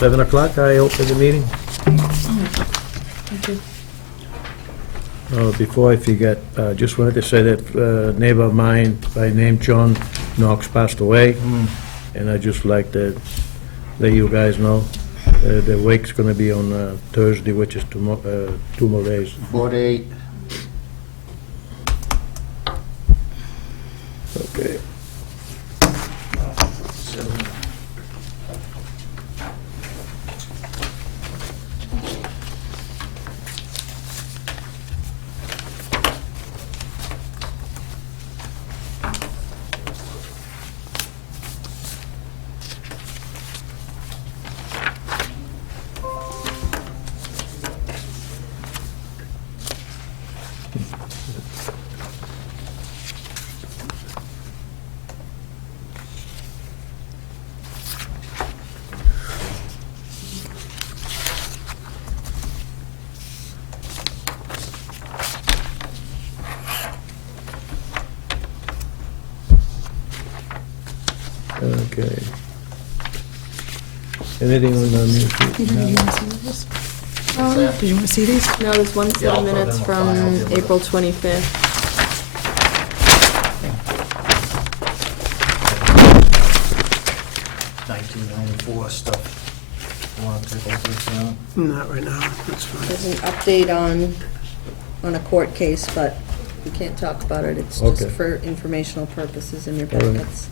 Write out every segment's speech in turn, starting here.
7 o'clock, I open the meeting. Thank you. Before I forget, just wanted to say that a neighbor of mine by name John Knox passed away, and I'd just like to let you guys know the wake's going to be on Thursday, which is 2 more days. 48. Okay. Okay. Anything on the news? Do you want to see this? Do you want to see these? No, there's one set Yeah, I'll of put minutes them in the from file, give it April 25th. 1994 stuff. You want to take over this now? Not right now, that's fine. There's an update on a court case, but we can't talk about it. It's just Okay. for informational purposes in your All right. packets.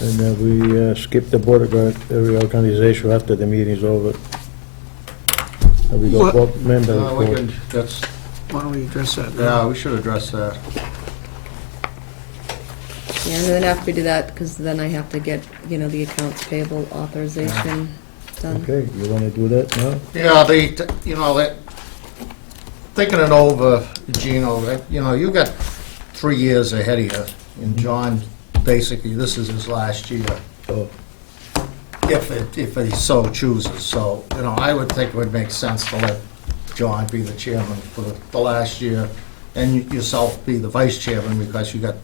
And we skip the board reorganization after the meeting's over. And we got What? board member No, we report. can, that's, Why don't we address that now? yeah, we should address that. Yeah, and then after we do that, because then I have to get, the accounts payable authorization done. Okay, you want to do that now? Yeah, that, thinking it over, Gino, you got 3 years ahead of you, and John, basically, this is his last year, Oh, if he so chooses. So, I would think it would make sense to let John be the chairman for the last year, and yourself be the vice chairman, because you got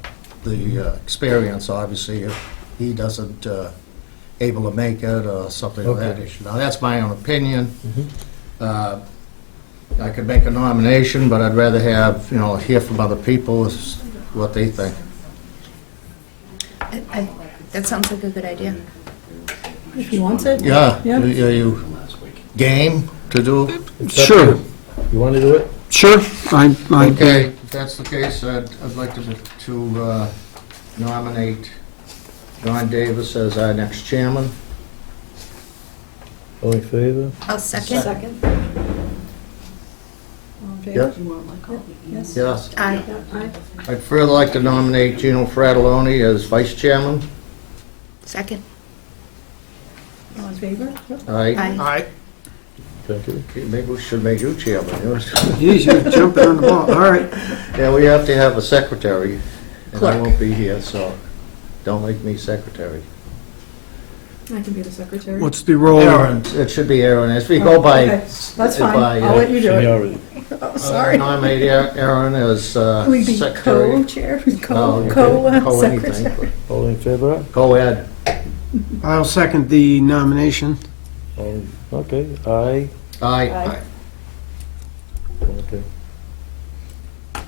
the experience, obviously, if he doesn't able to make it or something of that Okay. issue. Now, that's my own opinion. mhm. I could make a nomination, but I'd rather have, hear from other people as what they think. That sounds like a good idea. If he wants it. Yeah, Yeah. are you game to do? It's up to Sure. you. You want to do it? Sure, I, Okay, if that's the case, I'd like to nominate John Davis as our next chairman. All in favor? I'll second. Second. Yep. Yes. Yes. Aye. I'd further like to nominate Gino Fratelloni as vice chairman. Second. All in favor? Aye. Aye. Thank you. Okay, maybe we should make you chairman. geez, you're jumping on the ball, all right. Yeah, we have to have a secretary, and I Clerk. won't be here, so don't make me secretary. I can be the secretary. What's the role? Aaron, it should be Aaron. If we go by... Okay, that's fine. by, I'll let you do it. Seniority. Oh, sorry. Nominate Aaron as We be secretary. co-chair, No, you can co-secretary. anything. All in favor? Co-ed. I'll second the nomination. Okay, aye. Aye. Aye. Okay.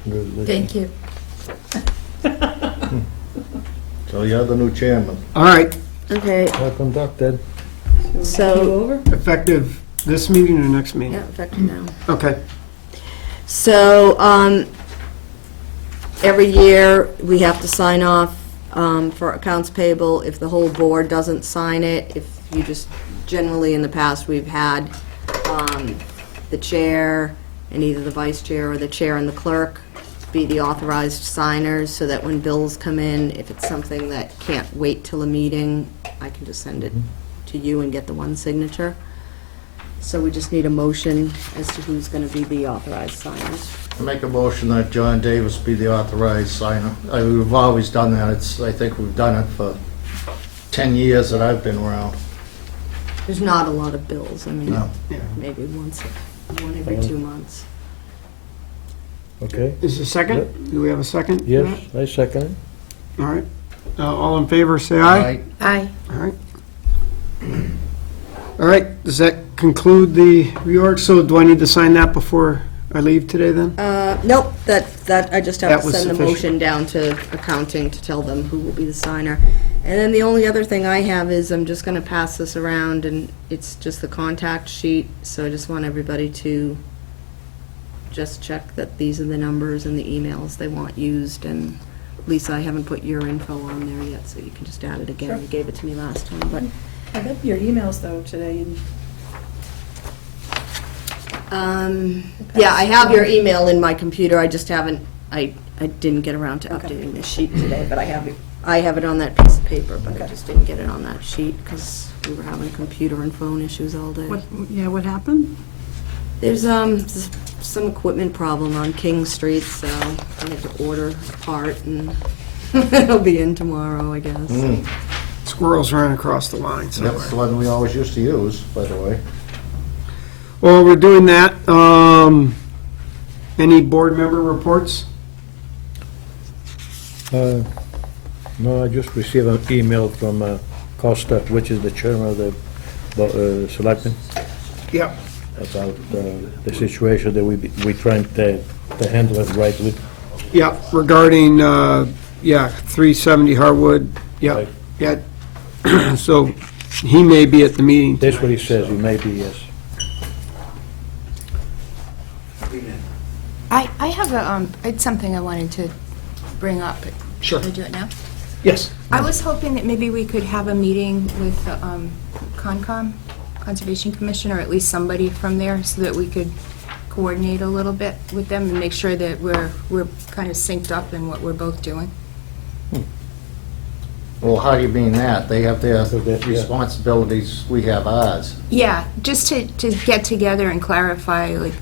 Congratulations. Thank you. So you're the new chairman. All right, Okay, Well conducted. so, effective this meeting or next meeting? yeah, effective now. Okay, So, every year, we have to sign off for accounts payable. If the whole board doesn't sign it, if you just, generally in the past, we've had the chair and either the vice chair or the chair and the clerk be the authorized signers, so that when bills come in, if it's something that can't wait till a meeting, I can just send it to you and get the one signature. So we just need a motion as to who's gonna be the authorized signers. I make a motion that John Davis be the authorized signer. We've always done that. I think we've done it for 10 years that I've been around. There's not a lot of bills, I mean, No. maybe one every 2 months. Okay, is there a second? Do we have a second? yes, I second it. All right, all in favor, say aye. Aye. All right. All right, does that conclude the reorg? So do I need to sign that before I leave today then? Nope, that, I just have That to was send the sufficient. motion down to accounting to tell them who will be the signer. And then the only other thing I have is I'm just gonna pass this around, and it's just the contact sheet, so I just want everybody to just check that these are the numbers and the emails they want used, and Lisa, I haven't put your info on there yet, so you can just add it again. Sure. You gave it to me last time, but, I got your emails though today, and yeah, I have your email in my computer, I just haven't, I didn't get around to Okay. updating this sheet today, but I have it on that piece of paper, but I just didn't get it on that sheet, because we were having computer and phone issues all day. What happened? There's, some equipment problem on King Street, so I had to order a part, and it'll be in tomorrow, I guess. Squirrels ran across the line That's somewhere. the one we always used to use, by the way. Well, we're doing that. Any board member reports? No, I just received an email from Costa, which is the chairman of the selectmen, Yep. about the situation that we trying to handle it rightly. Yeah, regarding, 370 Harwood, yeah, Right. yeah. So he may be at the meeting. That's what he says, he may be, yes. I have it's something I wanted to bring up. Sure. Should I do it now? Yes. I was hoping that maybe we could have a meeting with the Concom, Conservation Commission, or at least somebody from there, so that we could coordinate a little bit with them and make sure that we're kind of synced up in what we're both doing. Well, how do you mean that? They have their So that, yeah. responsibilities, we have ours. Yeah, just to get together and clarify, like,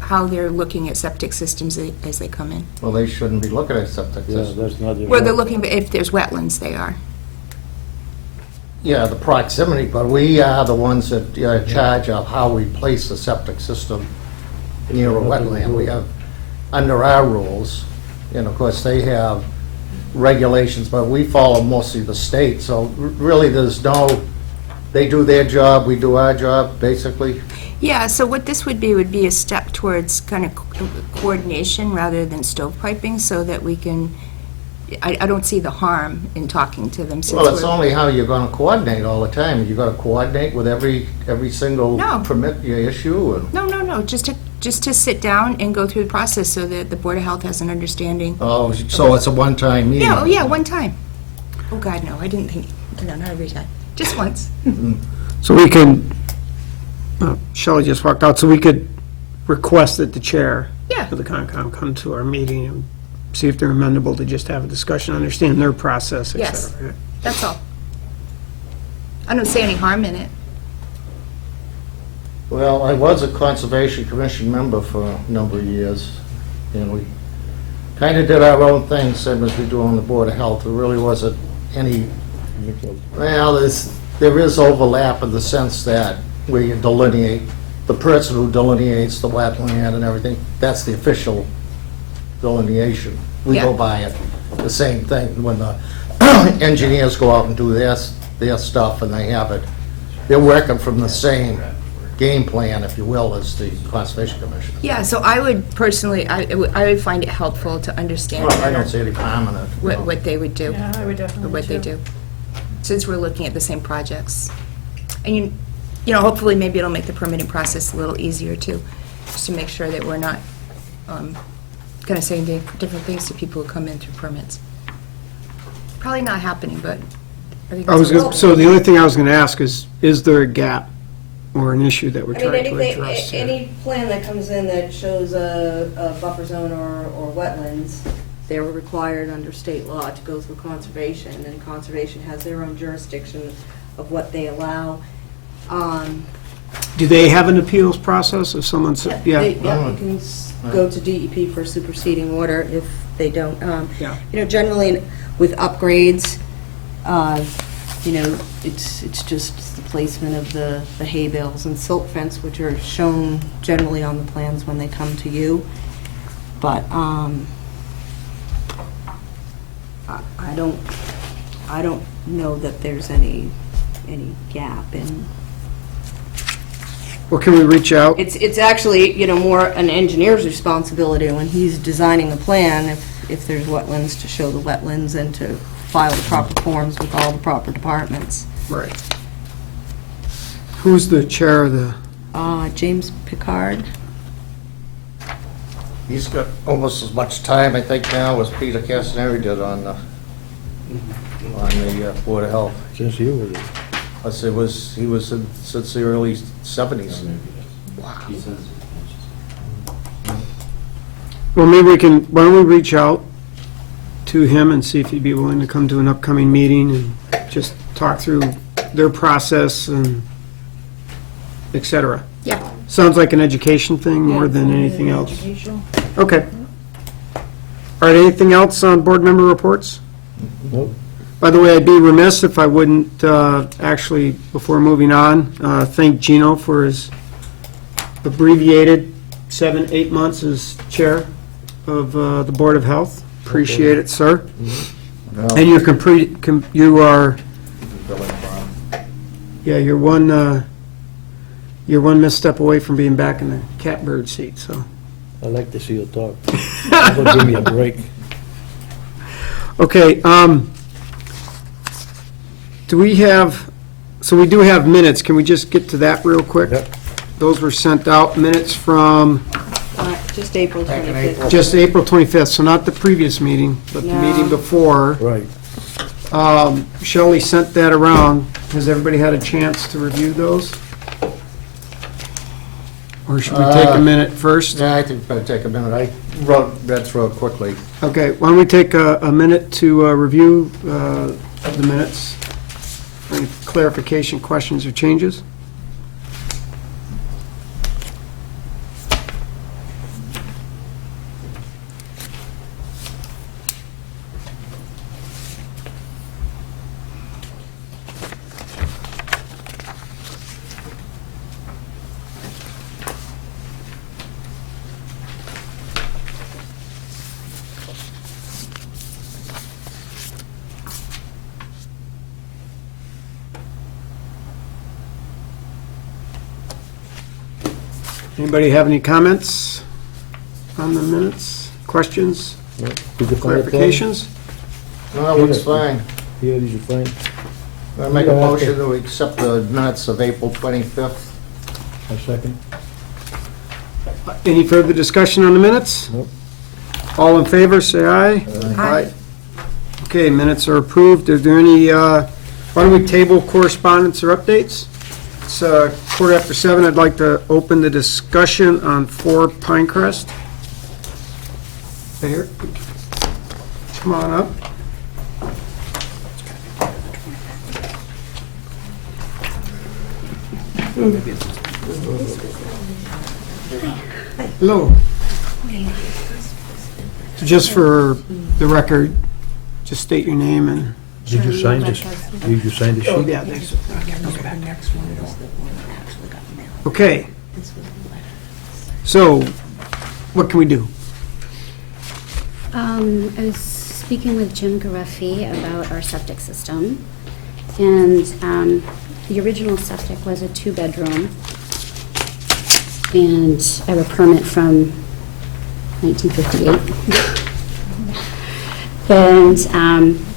how they're looking at septic systems as they come in. Well, they shouldn't be looking at septic Yeah, systems. that's not. Well, they're looking, if there's wetlands, they are. Yeah, the proximity, but we are the ones that are in charge of how we place the septic system near a wetland. We have, under our rules, and of course, they have regulations, but we follow mostly the state, so really, there's no, they do their job, we do our job, basically. Yeah, so what this would be a step towards kind of coordination rather than stovepiping, so that we can, I don't see the harm in talking to them since Well, it's we're- only how you're gonna coordinate all the time. You gotta coordinate with every single No. permit you issue, and, No, just to sit down and go through the process so that the Board of Health has an understanding. oh, so it's a one-time meeting? Yeah, oh yeah, one time. Oh, God, no, I didn't think, no, not every time, just once. So we can, Shelley just walked out, so we could request that the chair Yeah. of the Concom come to our meeting and see if they're amenable to just have a discussion, understand their process, et Yes. cetera. That's all. I don't see any harm in it. Well, I was a Conservation Commission member for a number of years, and we kinda did our own thing, same as we do on the Board of Health. There really wasn't any, well, there is overlap in the sense that we delineate, the person who delineates the wetland and everything, that's the official delineation. We go Yeah. by it, the same thing, when the engineers go out and do their stuff and they have it, they're working from the same game plan, if you will, as the Conservation Commission. Yeah, so I would personally, I would find it helpful to understand Well, I don't better see any harm in it. you know. what they would do. Yeah, I would Or definitely what they too. do, since we're looking at the same projects. And you know, hopefully, maybe it'll make the permitting process a little easier too, just to make sure that we're not kind of saying different things to people who come in through permits. Probably not happening, but I think that's So the only thing I was gonna ask is there a gap or an issue that we're I mean, trying to address? here? any plan that comes in that shows a buffer zone or wetlands, they're required under state law to go through conservation, and conservation has their own jurisdiction of what they allow. Do they have an appeals process if someone said, They- yeah? you can go to DEP for superseding order if they don't. Yeah. You know, generally with upgrades, you know, it's just the placement of the hay bales and silt fence, which are shown generally on the plans when they come to you. But, I don't know that there's any gap in Well, can we reach out? It's actually, more an engineer's responsibility when he's designing the plan, if there's wetlands, to show the wetlands and to file the proper forms with all the proper departments. Right. Who's the chair of the, James Picard? He's got almost as much time, I think, now as Peter Castaneri did on the Board of Health. Since you were there. He was since the early 70s. well, maybe why don't we reach out to him and see if he'd be willing to come to an upcoming meeting and just talk through their process and et cetera. Yeah. Sounds like an education thing more than anything else. Okay. All right, anything else on board member reports? Nope. By the way, I'd be remiss if I wouldn't, actually, before moving on, thank Gino for his abbreviated 7-8 months as chair of the Board of Health. Appreciate it, sir. And you are, yeah, you're one misstep away from being back in the catbird seat, so. I like to see you talk. That'll give me a break. Okay, do we have, so we do have minutes, can we just get to that real quick? Yep. Those were sent out, minutes from Just April Back in 25th. April. just April 25th, so not the previous meeting, but the No. meeting before. Right. Shelley sent that around, has everybody had a chance to review those? Or should we take a minute first? Yeah, I think it'd take a minute. I read through it quickly. Okay, why don't we take a minute to review the minutes? Any clarification, questions, or changes? Anybody have any comments on the minutes, questions, Nope. Did you find it, Tom? clarifications? No, it looks fine. Yeah, did you find? I make a Yeah, motion okay. to accept the minutes of April 25th. A second? Any further discussion on the minutes? Nope. All in favor, say aye. Aye. Okay, minutes are approved. Are there any, why don't we table correspondence or updates? It's 7:15. I'd like to open the discussion on 4 Pinecrest. There. Come on up. Hello. So just for the record, just state your name and... Did you sign this? Did you sign the sheet? Yeah, thanks. Okay. So, what can we do? I was speaking with Jim Gareffi about our septic system, and the original septic was a 2-bedroom, and I have a permit from 1958. And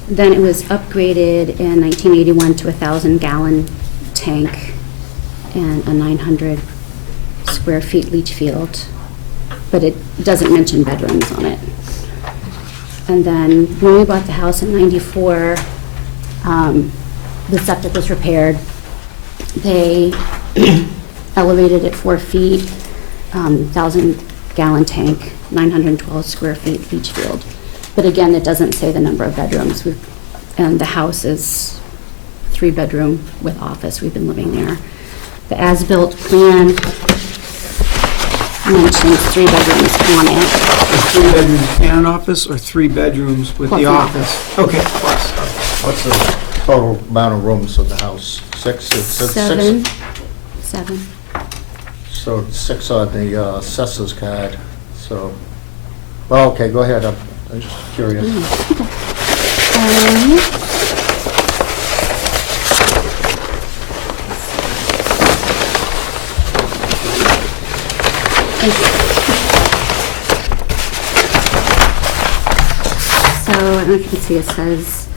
then it was upgraded in 1981 to a 1,000-gallon tank and a 900 square feet leach field, but it doesn't mention bedrooms on it. And then when we bought the house in '94, the septic was repaired. They elevated it 4 feet, 1,000-gallon tank, 912 square feet leach field. But again, it doesn't say the number of bedrooms. And the house is 3-bedroom with office. We've been living there. The as-built plan mentions 3 bedrooms on it. 3 bedrooms and an office, or 3 bedrooms with Plus the an office? Okay, plus. What's the total amount of rooms of the house? 6? It said 7. 6? 7. So 6 on the assessor's card, so, well, okay, go ahead, I'm just curious. I don't know if you can see, it says,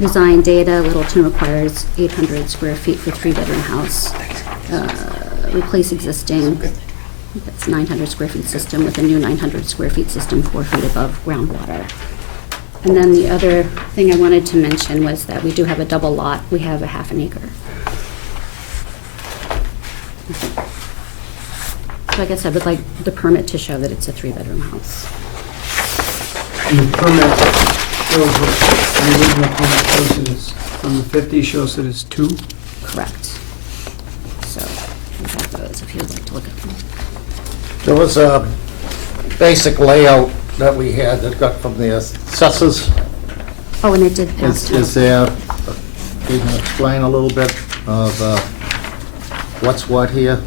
design data, Littleton requires 800 square feet for 3-bedroom house. Replace existing, that's 900 square feet system with a new 900 square feet system 4 feet above groundwater. And then the other thing I wanted to mention was that we do have a double lot. We have a half an acre. So I guess I would like the permit to show that it's a 3-bedroom house. And the permit shows what, the original permit shows it is, from the 50 shows that it's 2. Correct. So we have those if you would like to look at them. There was a basic layout that we had that got from the assessors. Oh, and it did pass. Is there, can you explain a little bit of what's what here?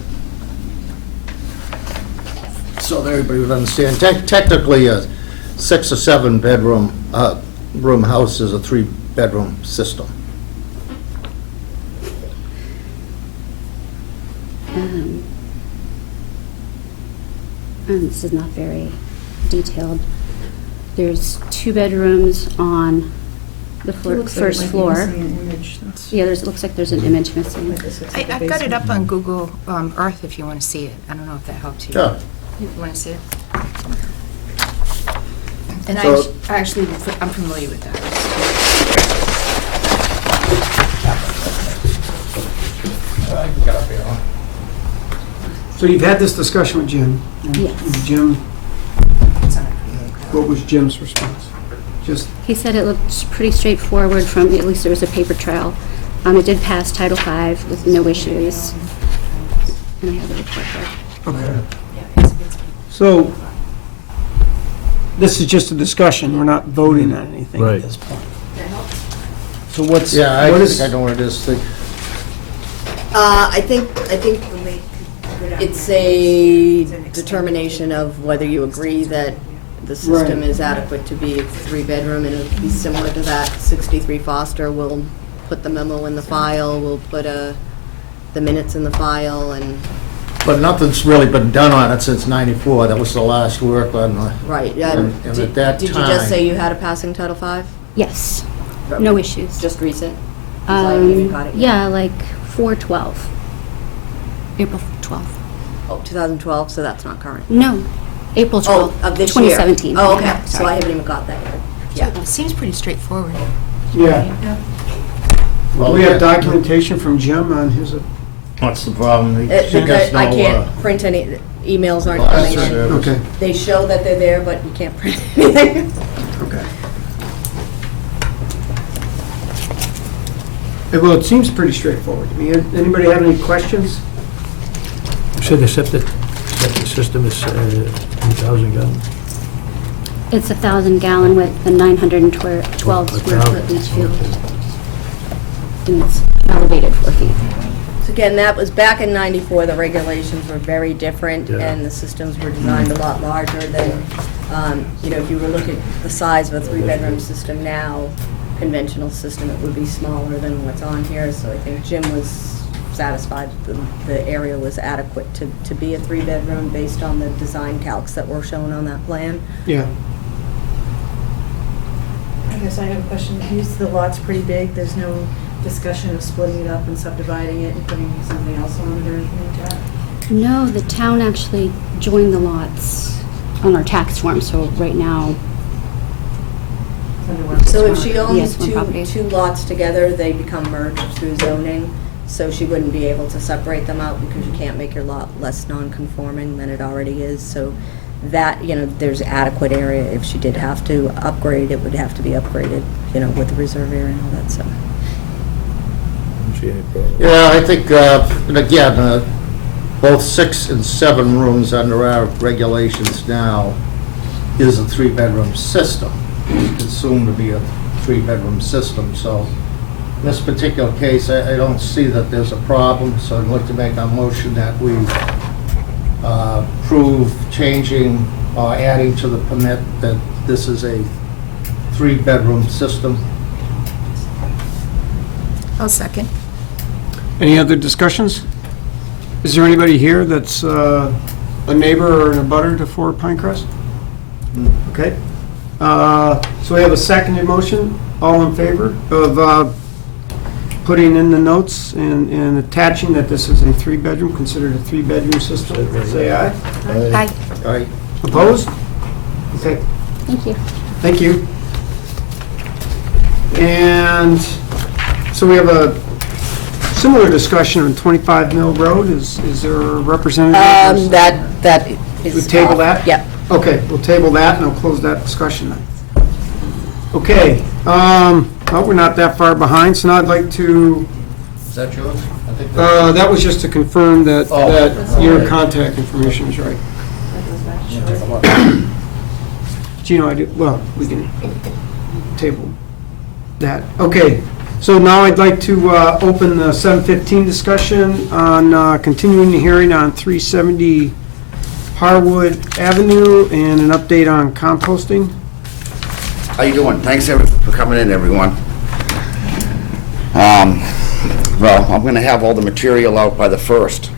So that everybody would understand. Technically, a 6 or 7 bedroom room house is a 3-bedroom system. And this is not very detailed. There's 2 bedrooms on the first floor. Yeah, it looks like there's an image missing. I've got it up on Google Earth if you want to see it. I don't know if that helps you. Yeah. You want to see it? And So- I'm familiar with that. So you've had this discussion with Jim. and Yes. Jim, what was Jim's response? Just, He said it looked pretty straightforward from, at least there was a paper trail. It did pass Title V with no issues. And I have the report there. okay. So, this is just a discussion, we're not voting on anything at Right. this point. So what's, Yeah, I what think is, I know where it is. I think it's a determination of whether you agree that the system Right. is adequate to be a 3-bedroom, and it would be similar to that 63 Foster. We'll put the memo in the file, we'll put the minutes in the file, and, But nothing's really been done on it since '94. That was the last work on the... right. And at that Did you just time- say you had a passing Title V? Yes, no issues. Just recent? 'Cause I haven't even got it yet. Yeah, like 4/12. April 12th. Oh, 2012, so that's not current. No, April 12th. Oh, of this year? 2017. Oh, okay, Yeah, so sorry. I haven't even got that yet. Yeah. It seems pretty straightforward. yeah. Well, We yeah. have documentation from Jim on his, What's the problem? She gets no, I can't print any, emails aren't coming in. okay, They show that they're there, but you can't print anything. okay. Well, it seems pretty straightforward to me. Anybody have any questions? You said the septic system is 2,000 gallons? It's 1,000 gallon with a 912 square foot 1,000, leach field. okay. And it's elevated 4 feet. So again, that was back in '94, the regulations were very different, Yeah. and the systems were designed a lot larger than, if you were looking at the size of a 3-bedroom system now, conventional system, it would be smaller than what's on here, so I think Jim was satisfied that the area was adequate to be a 3-bedroom based on the design calcs that were shown on that plan. Yeah. I guess I have a question. The lot's pretty big. There's no discussion of splitting it up and subdividing it and putting something else on it or anything like that? No, the town actually joined the lots on our tax form, so right now, It's under one So if spot. she owns Yes, one property. two lots together, they become merged through zoning, so she wouldn't be able to separate them out because you can't make your lot less non-conforming than it already is, so that, there's adequate area. If she did have to upgrade, it would have to be upgraded, with the reserve area and all that, so. I don't see any problem. Yeah, I think, and again, both 6 and 7 rooms under our regulations now is a 3-bedroom system. It's assumed to be a 3-bedroom system, so in this particular case, I don't see that there's a problem, so I'd like to make a motion that we approve changing or adding to the permit that this is a 3-bedroom system. I'll second. Any other discussions? Is there anybody here that's a neighbor or a butter to 4 Pinecrest? Okay. So we have a seconded motion. All in favor of putting in the notes and attaching that this is a three-bedroom, considered a three-bedroom system? Say aye. Hi. All right, Opposed? Okay. Thank you. Thank you. And so we have a similar discussion on 25 Mill Road. Is there a representative? That is. We table that? Yep. Okay, we'll table that and I'll close that discussion then. Okay, well, we're not that far behind, so now I'd like to, is that yours? I think that's- that was just to confirm that, Oh. that your contact information is right. That goes back to Shore. Gino, I do, well, we can table that. Okay, so now I'd like to open the 7:15 discussion on continuing the hearing on 370 Harwood Avenue and an update on composting. How you doing? Thanks for coming in, everyone. Well, I'm gonna have all the material out by the 1st.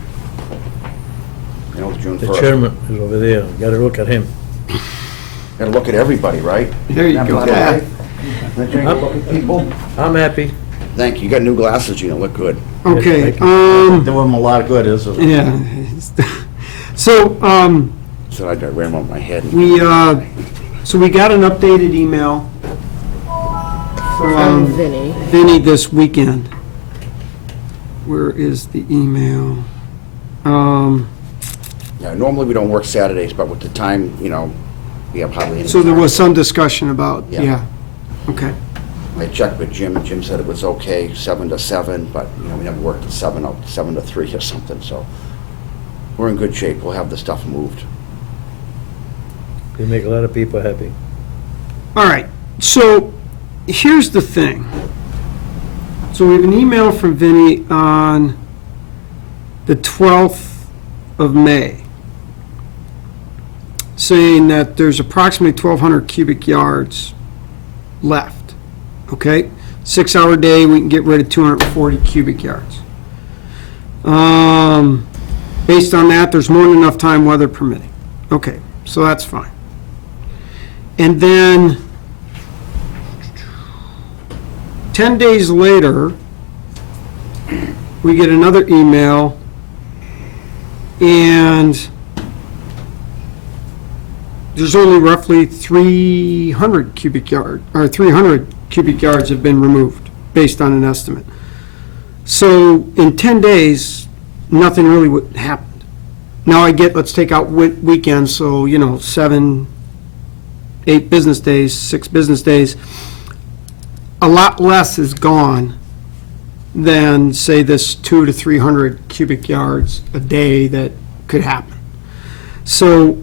You know, June The 1st. chairman is over there, got to look at him. Gotta look at everybody, right? There you go. Yeah. Look at people. I'm happy. Thank you. You got new glasses, you look good. Okay, Thank Do him a lot of good, isn't it? yeah. So, So I ran over my head. so we got an updated email from Vinny. Vinny this weekend. Where is the email? Yeah, normally we don't work Saturdays, but with the time, we have hardly any So there time. was some discussion about, Yeah. yeah, okay. I checked with Jim, and Jim said it was okay, 7 to 7, but, we never worked at 7 to 3 or something, so we're in good shape. We'll have the stuff moved. You make a lot of people happy. All right, so here's the thing. So we have an email from Vinny on the 12th of May saying that there's approximately 1,200 cubic yards left, okay? 6-hour day, we can get rid of 240 cubic yards. Based on that, there's more than enough time, weather permitting. Okay, so that's fine. And then 10 days later, we get another email, and there's only roughly 300 cubic yards have been removed, based on an estimate. So in 10 days, nothing really would happen. Now I get, let's take out weekends, so, 7, 8 business days, 6 business days. A lot less is gone than, say, this 200 to 300 cubic yards a day that could happen. So,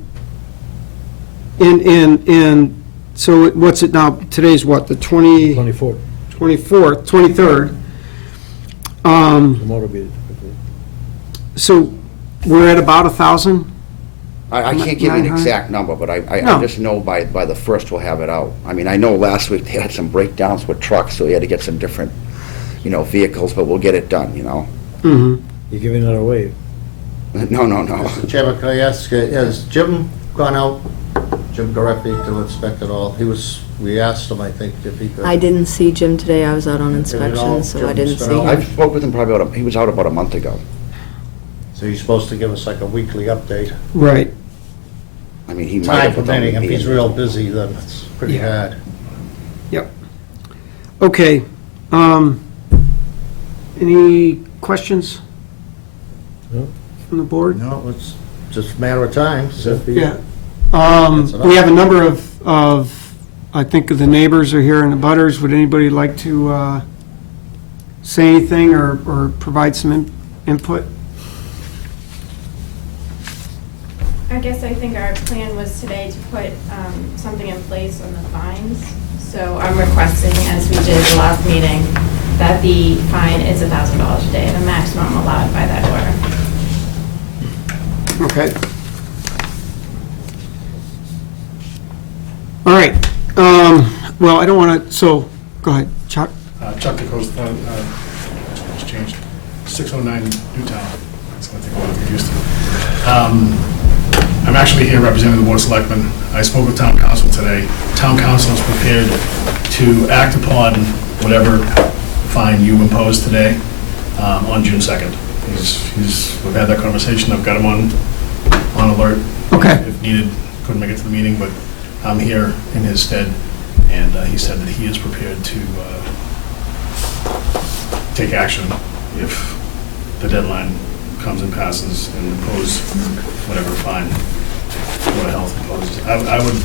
so what's it now? Today's what, the 24th, 24th, 23rd? tomorrow will be. So we're at about 1,000? I can't give you an 900? exact number, but I No. just know by the 1st we'll have it out. I mean, I know last week they had some breakdowns with trucks, so we had to get some different, vehicles, but we'll get it done, Mm-hmm. You're giving that away. No. Mr. Chairman, can I ask, has Jim gone out, Jim Gillespie, to inspect it all? We asked him, I think, if he could. I didn't see Jim today, I was out on all, inspection, so I Jim's didn't been see out? him. I spoke with him probably he was out about a month ago. So he's supposed to give us like a weekly update. Right. I mean, he might Time have. without permitting, if me he's being- real busy, then it's pretty Yeah. hard. Yep. Okay. Any questions No. from the board? No, it's just a matter of time. so- Yeah. That's enough. We have a number of, I think the neighbors are here and the butters. Would anybody like to say anything or provide some input? I guess I think our plan was today to put something in place on the fines. So I'm requesting, as we did the last meeting, that the fine is $1,000 a day, the maximum allowed by that order. Okay. All right. Well, I don't want to, so, go ahead, Chuck. Chuck DeCosta, it's changed, 609 Newtown. It's going to take a while to get used to. I'm actually here representing the Board of Selectmen. I spoke with Town Council today. Town Council is prepared to act upon whatever fine you impose today on June 2nd. We've had that conversation. I've got him on alert. Okay. If needed, couldn't make it to the meeting, but I'm here in his stead, and he said that he is prepared to take action if the deadline comes and passes and impose whatever fine Board of Health imposes. I would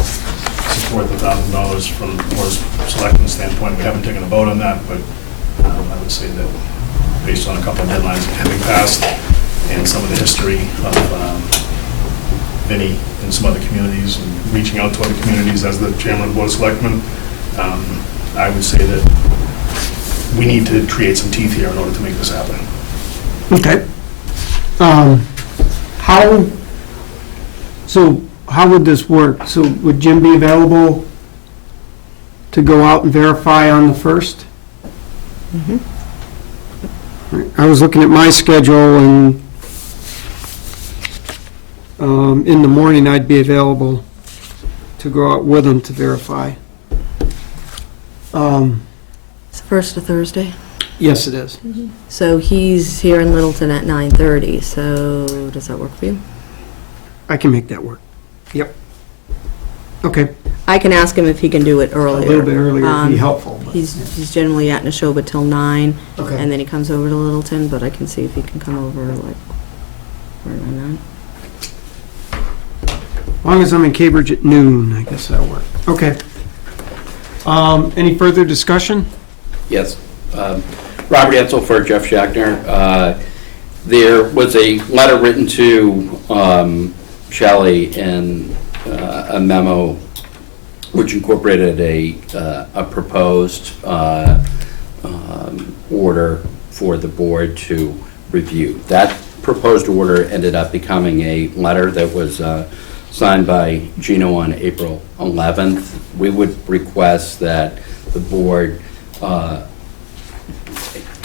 support the $1,000 from the Board of Selectmen's standpoint. We haven't taken a vote on that, but I would say that based on a couple of deadlines having passed and some of the history of Vinnie and some other communities and reaching out to other communities as the chairman of the Board of Selectmen, I would say that we need to create some teeth here in order to make this happen. Okay. How would this work? So would Jim be available to go out and verify on the 1st? I was looking at my schedule, and in the morning I'd be available to go out with him to verify. It's the first of Thursday. Yes, it is. So he's here in Littleton at 9:30, so does that work for you? I can make that work. Yep. Okay. I can ask him if he can do it A earlier. little bit earlier would be helpful. but- He's generally at Neshoba till 9, Okay. and then he comes over to Littleton, but I can see if he can come over like right around 9. As long as I'm in Cambridge at noon, I guess that'll work. Okay. Any further discussion? Yes. Robert Etzel for Jeff Shackner. There was a letter written to Shelley and a memo which incorporated a proposed order for the board to review. That proposed order ended up becoming a letter that was signed by Gino on April 11th. We would request that the board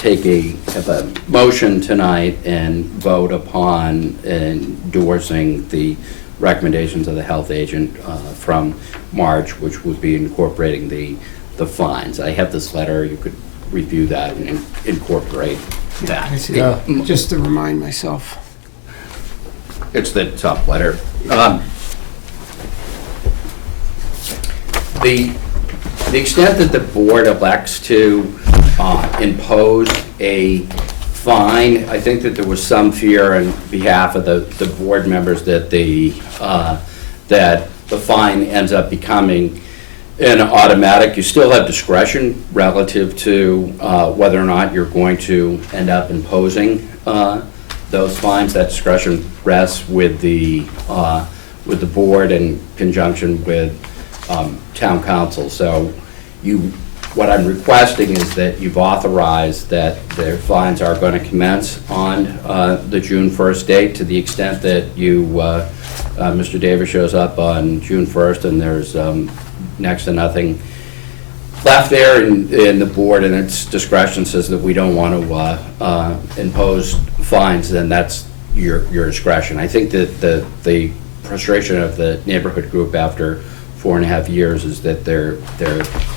have a motion tonight and vote upon endorsing the recommendations of the health agent from March, which would be incorporating the fines. I have this letter. You could review that and incorporate that. I see. Just to remind myself. It's the top letter. The extent that the board elects to impose a fine, I think that there was some fear on behalf of the board members that the fine ends up becoming an automatic. You still have discretion relative to whether or not you're going to end up imposing those fines. That discretion rests with the board in conjunction with town council. So what I'm requesting is that you've authorized that their fines are going to commence on the June 1st date, to the extent that Mr. Davis shows up on June 1st and there's next to nothing left there, and the board in its discretion says that we don't want to impose fines, then that's your discretion. I think that the frustration of the neighborhood group after 4.5 years is that there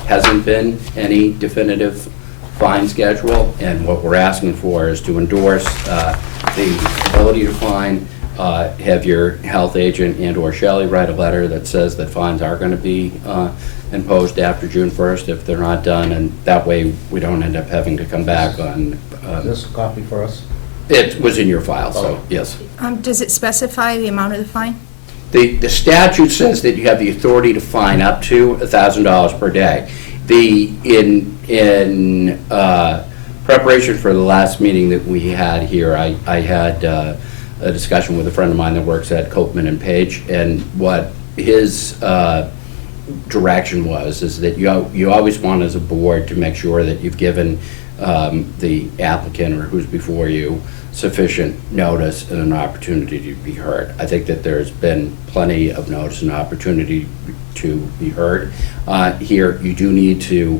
hasn't been any definitive fine schedule, and what we're asking for is to endorse the ability to fine, have your health agent and/or Shelley write a letter that says that fines are going to be imposed after June 1st if they're not done, and that way we don't end up having to come back on. Is this a copy for us? It was in your file, so yes. Does it specify the amount of the fine? The statute says that you have the authority to fine up to $1,000 per day. In preparation for the last meeting that we had here, I had a discussion with a friend of mine that works at Copeman and Page, and what his direction was is that you always want, as a board, to make sure that you've given the applicant or who's before you sufficient notice and an opportunity to be heard. I think that there's been plenty of notice and opportunity to be heard. Here, you do need to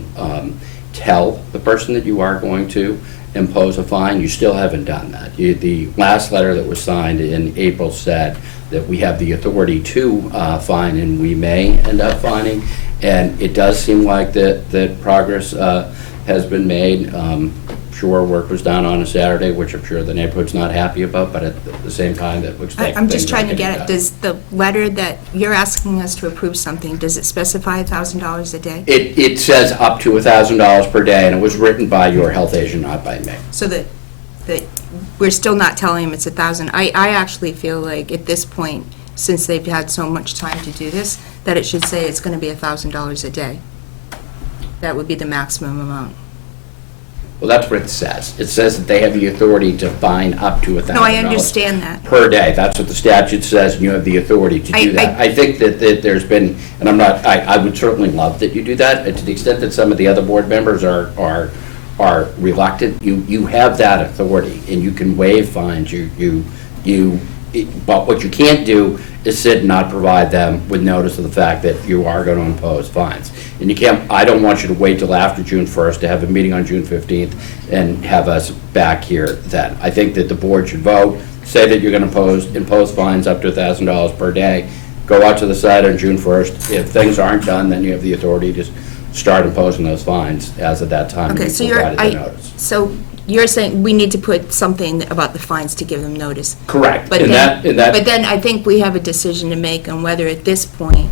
tell the person that you are going to impose a fine. You still haven't done that. The last letter that was signed in April said that we have the authority to fine, and we may end up fining. And it does seem like that progress has been made. Sure, work was done on a Saturday, which I'm sure the neighborhood's not happy about, but at the same time, that looks like I'm just things are trying to getting get it, done. does the letter that you're asking us to approve something, does it specify $1,000 a day? It says up to $1,000 per day, and it was written by your health agent, not by me. So that we're still not telling them it's 1,000. I actually feel like at this point, since they've had so much time to do this, that it should say it's going to be $1,000 a day. That would be the maximum amount. Well, that's what it says. It says that they have the authority to fine up to $1,000. No, I understand that. Per day. That's what the statute says, and you have the authority to do that. I think that there's been, and I would certainly love that you do that, and to the extent that some of the other board members are reluctant, you have that authority, and you can waive fines. But what you can't do is sit and not provide them with notice of the fact that you are going to impose fines. And you can't, I don't want you to wait till after June 1st to have a meeting on June 15th and have us back here then. I think that the board should vote, say that you're going to impose fines up to $1,000 per day, go out to the site on June 1st. If things aren't done, then you have the authority to start imposing those fines as of that time. Okay, you so provided the notice. so you're saying we need to put something about the fines to give them notice. Correct. But And then, that- but then I think we have a decision to make on whether at this point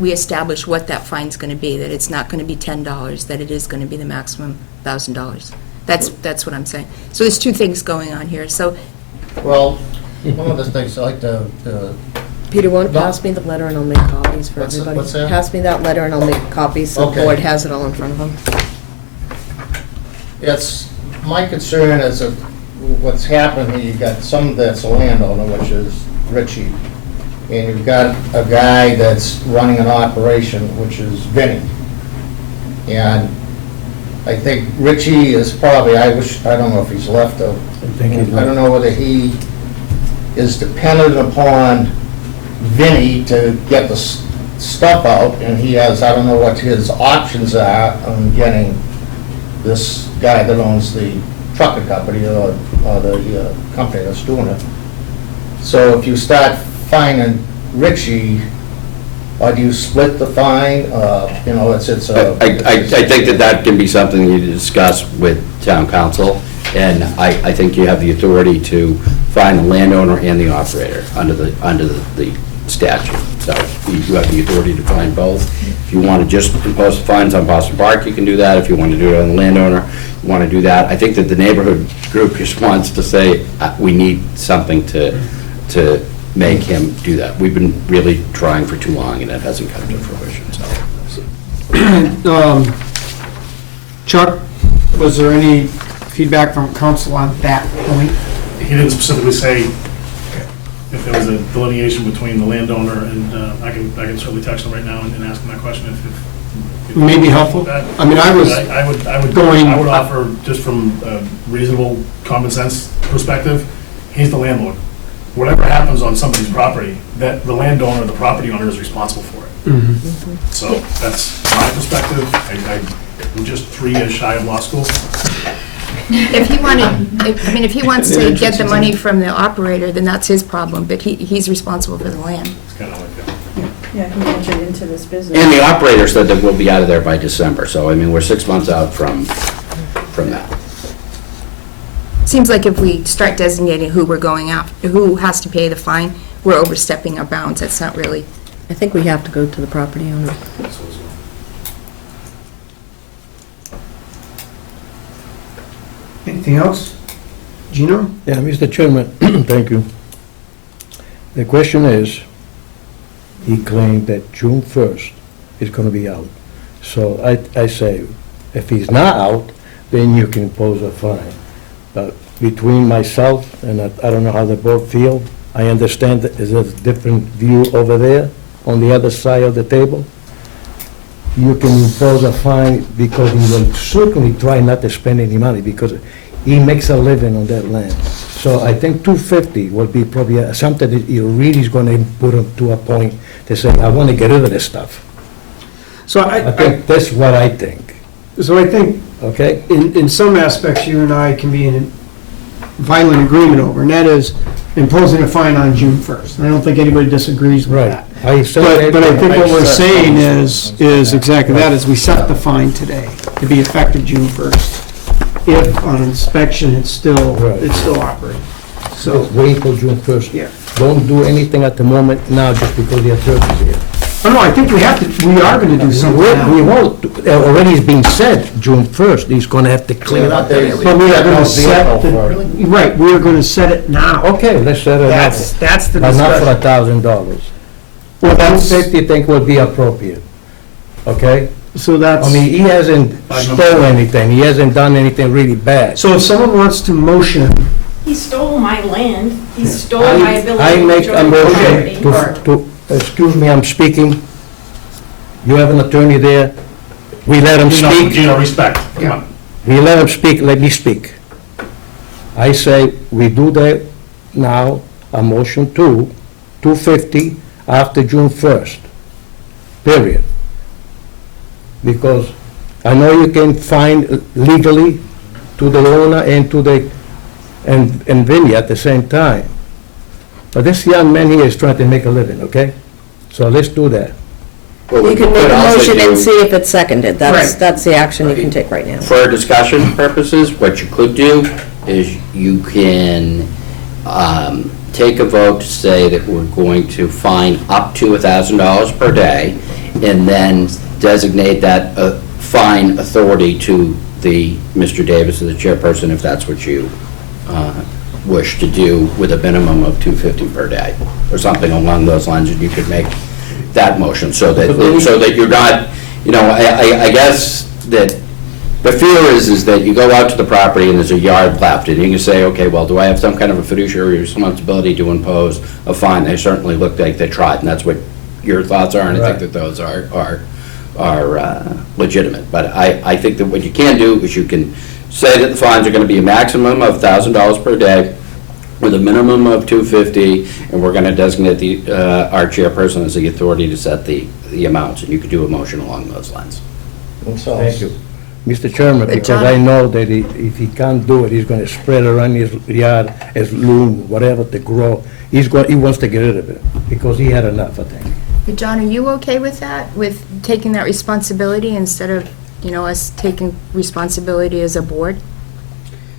we establish what that fine's going to be, that it's not going to be $10, that it is going to be the maximum $1,000. That's what I'm saying. So there's two things going on here. So, Well, one of the things I like to, Peter, why don't you No. pass me the letter and I'll make copies for What's that- everybody? what's that? Pass me that letter and I'll make copies so the Okay. board has it all in front of them. it's, my concern is that what's happened here, you've got some that's a landowner, which is Richie, and you've got a guy that's running an operation, which is Vinnie. And I think Richie is probably, I don't know if he's left though. I don't know whether he is dependent upon Vinnie to get the stuff out, and he has, I don't know what his options are on getting this guy that owns the trucking company or the company that's doing it. So if you start fining Richie, or do you split the fine? You know, it's a... I think that can be something you discuss with town council, and I think you have the authority to fine the landowner and the operator under the statute. So you have the authority to fine both. If you want to just impose fines on Boston Park, you can do that. If you want to do it on the landowner, you want to do that. I think that the neighborhood group just wants to say, we need something to make him do that. We've been really trying for too long, and it hasn't come to fruition, so. Chuck, was there any feedback from council on that point? He didn't specifically say if there was a delineation between the landowner and, I can certainly text him right now and ask him that question if May be helpful. I mean, I was I would going- I would offer, just from a reasonable common sense perspective, he's the landlord. Whatever happens on somebody's property, that the landowner, the property owner is responsible for it. So that's my perspective. I'm just 3 years shy of law school. if he wants to get the money from the operator, then that's his problem, but he's responsible for the land. It's kind of like that. Yeah, he entered into this business. And the operator said that we'll be out of there by December, so I mean, we're 6 months out from that. Seems like if we start designating who we're going after, who has to pay the fine, we're overstepping our bounds. That's not really, I think we have to go to the property owner. Anything else? Gino? Yeah, Mr. Chairman, thank you. The question is, he claimed that June 1st is going to be out. So I say, if he's not out, then you can impose a fine. But between myself, and I don't know how the board feel, I understand that there's a different view over there, on the other side of the table. You can impose a fine because he will certainly try not to spend any money because he makes a living on that land. So I think $250 would be probably something that he really is going to put him to a point to say, I want to get rid of this stuff. So I think that's what I think. So I think, okay? in some aspects, you and I can be in violent agreement over, and that is imposing a fine on June 1st. And I don't think anybody disagrees with Right. that. I said But I that- think what we're saying is exactly that, is we set the fine today to be effective June 1st. If on inspection, it's still operating. So wait till June 1st. Yeah. Don't do anything at the moment now just because the attorney's here. Oh, no, I think we are gonna do something We now. won't, already it's been said, June 1st, he's gonna have to clean up that area. But we are gonna set, Vehicle right, we are gonna set it now. Okay, let's set it up. That's the But not for discussion. $1,000. Well, that's, 250 think would be appropriate, okay? so that's, I mean, he hasn't stolen anything, he hasn't done anything really bad. so if someone wants to motion, He stole my land, he stole I- my ability I to make enjoy a the motion property. excuse me, I'm speaking. You have an attorney there. We let him speak. Respect, come on. We let him speak, let me speak. I say, we do that now, a motion 250 after June 1st, period. Because I know you can find legally to the owner and to the, and Vinnie at the same time. But this young man here is trying to make a living, okay? So let's do that. What we You can make could a also motion and do- see if it's seconded. That's, Right. that's the action you can take right now. For discussion purposes, what you could do is you can take a vote to say that we're going to fine up to $1,000 per day, and then designate that fine authority to the, Mr. Davis, the chairperson, if that's what you wish to do, with a minimum of $250 per day, or something along those lines, and you could make that motion, so that you're not, you know, I guess that the fear is that you go out to the property and there's a yard left, and you can say, okay, well, do I have some kind of a fiduciary responsibility to impose a fine? They certainly look like they tried, and that's what your thoughts are, and I think Right. that those are legitimate. But I think that what you can do is you can say that the fines are gonna be a maximum of $1,000 per day, with a minimum of $250, and we're gonna designate our chairperson as the authority to set the amounts, and you could do a motion along those lines. Thank you. Mr. Chairman, But because John- I know that if he can't do it, he's gonna spread around his yard as loom, whatever to grow. He wants to get rid of it, because he had enough, I think. Hey, John, are you okay with that, with taking that responsibility instead of, us taking responsibility as a board?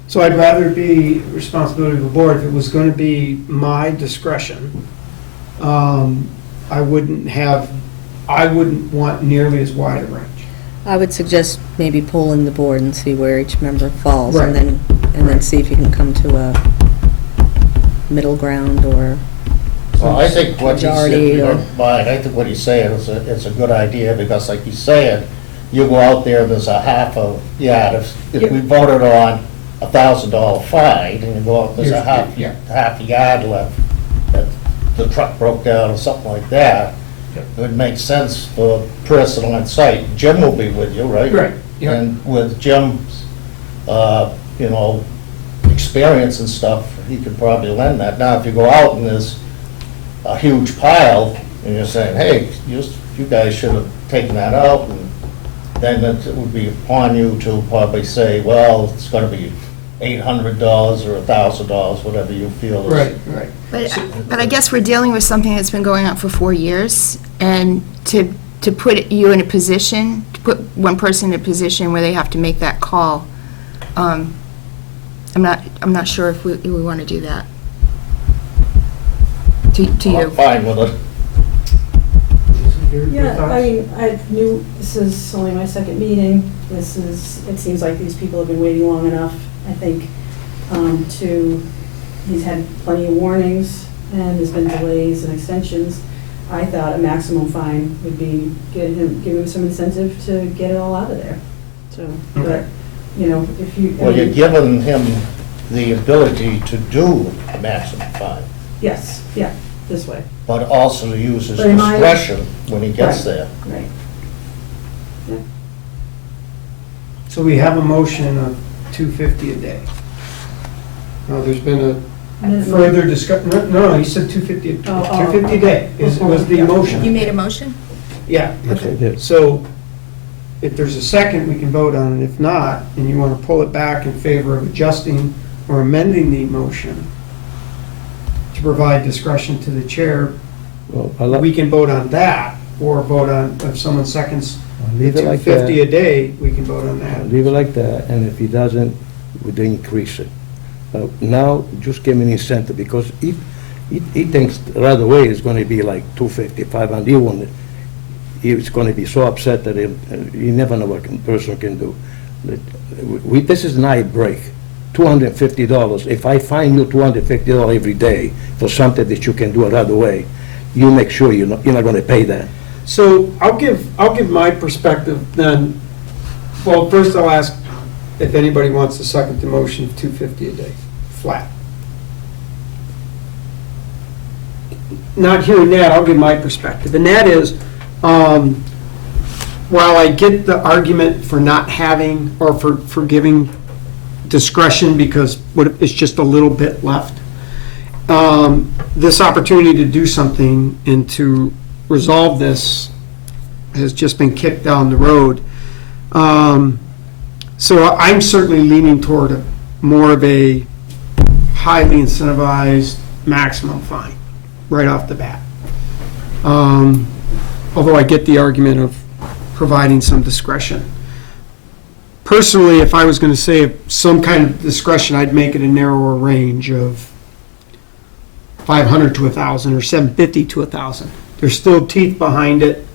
so I'd rather be responsibility of the board. If it was gonna be my discretion, I wouldn't want nearly as wide a range. I would suggest maybe polling the board and see where each member falls, and Right. then see if you can come to a middle ground or, Well, I think what he's, if Majority you or- don't mind, I think what he's saying is it's a good idea, because like he's saying, you go out there, there's a half a yard, if we voted on $1,000 fine, and you go out, there's a half a yard left, that the truck broke down or something like that, it would make sense for person on site. Jim will be with you, right? Right, yeah. And with Jim's, experience and stuff, he could probably lend that. Now, if you go out and there's a huge pile, and you're saying, hey, you guys should have taken that out, and then it would be upon you to probably say, well, it's gonna be $800 or $1,000, whatever you feel is. Right. But I guess we're dealing with something that's been going on for 4 years, and to put you in a position, to put one person in a position where they have to make that call, I'm not sure if we want to do that. To I'm you. fine with it. Your Yeah, thoughts? I mean, this is only my second meeting. It seems like these people have been waiting long enough, I think, he's had plenty of warnings, and there's been delays and extensions. I thought a maximum fine would be, give him some incentive to get it all out of there. So, Okay. but, if you. Well, you're giving him the ability to do a maximum fine, Yes, yeah, this way, but also to use his But am I- discretion when he gets Right. there. right. So we have a motion of $250 a day. Now, there's been a further discussion, no, he said $250, Oh, oh, $250 a day was the okay. motion. You made a motion? Yeah. Yes, I did. So, if there's a second, we can vote on it. If not, and you want to pull it back in favor of adjusting or amending the motion to provide discretion to the chair, Well, I like- we can vote on that, or vote on, if someone seconds Leave it like that. $250 a day, we can vote on that. Leave it like that, and if he doesn't, we then increase it. Now, just give him an incentive, because he thinks right away it's gonna be like 255, and he's gonna be so upset that you never know what a person can do. This is not a break. $250, if I fine you $250 every day for something that you can do right away, you make sure you're not gonna pay that. So I'll give my perspective then. Well, first I'll ask if anybody wants to second the motion of $250 a day, flat. Not hearing that, I'll give my perspective, and that is, while I get the argument for not having, or for giving discretion because it's just a little bit left, this opportunity to do something and to resolve this has just been kicked down the road. So I'm certainly leaning toward more of a highly incentivized maximum fine right off the bat. Although I get the argument of providing some discretion. Personally, if I was going to say some kind of discretion, I'd make it a narrower range of 500 to 1,000 or 750 to 1,000. There's still teeth behind it,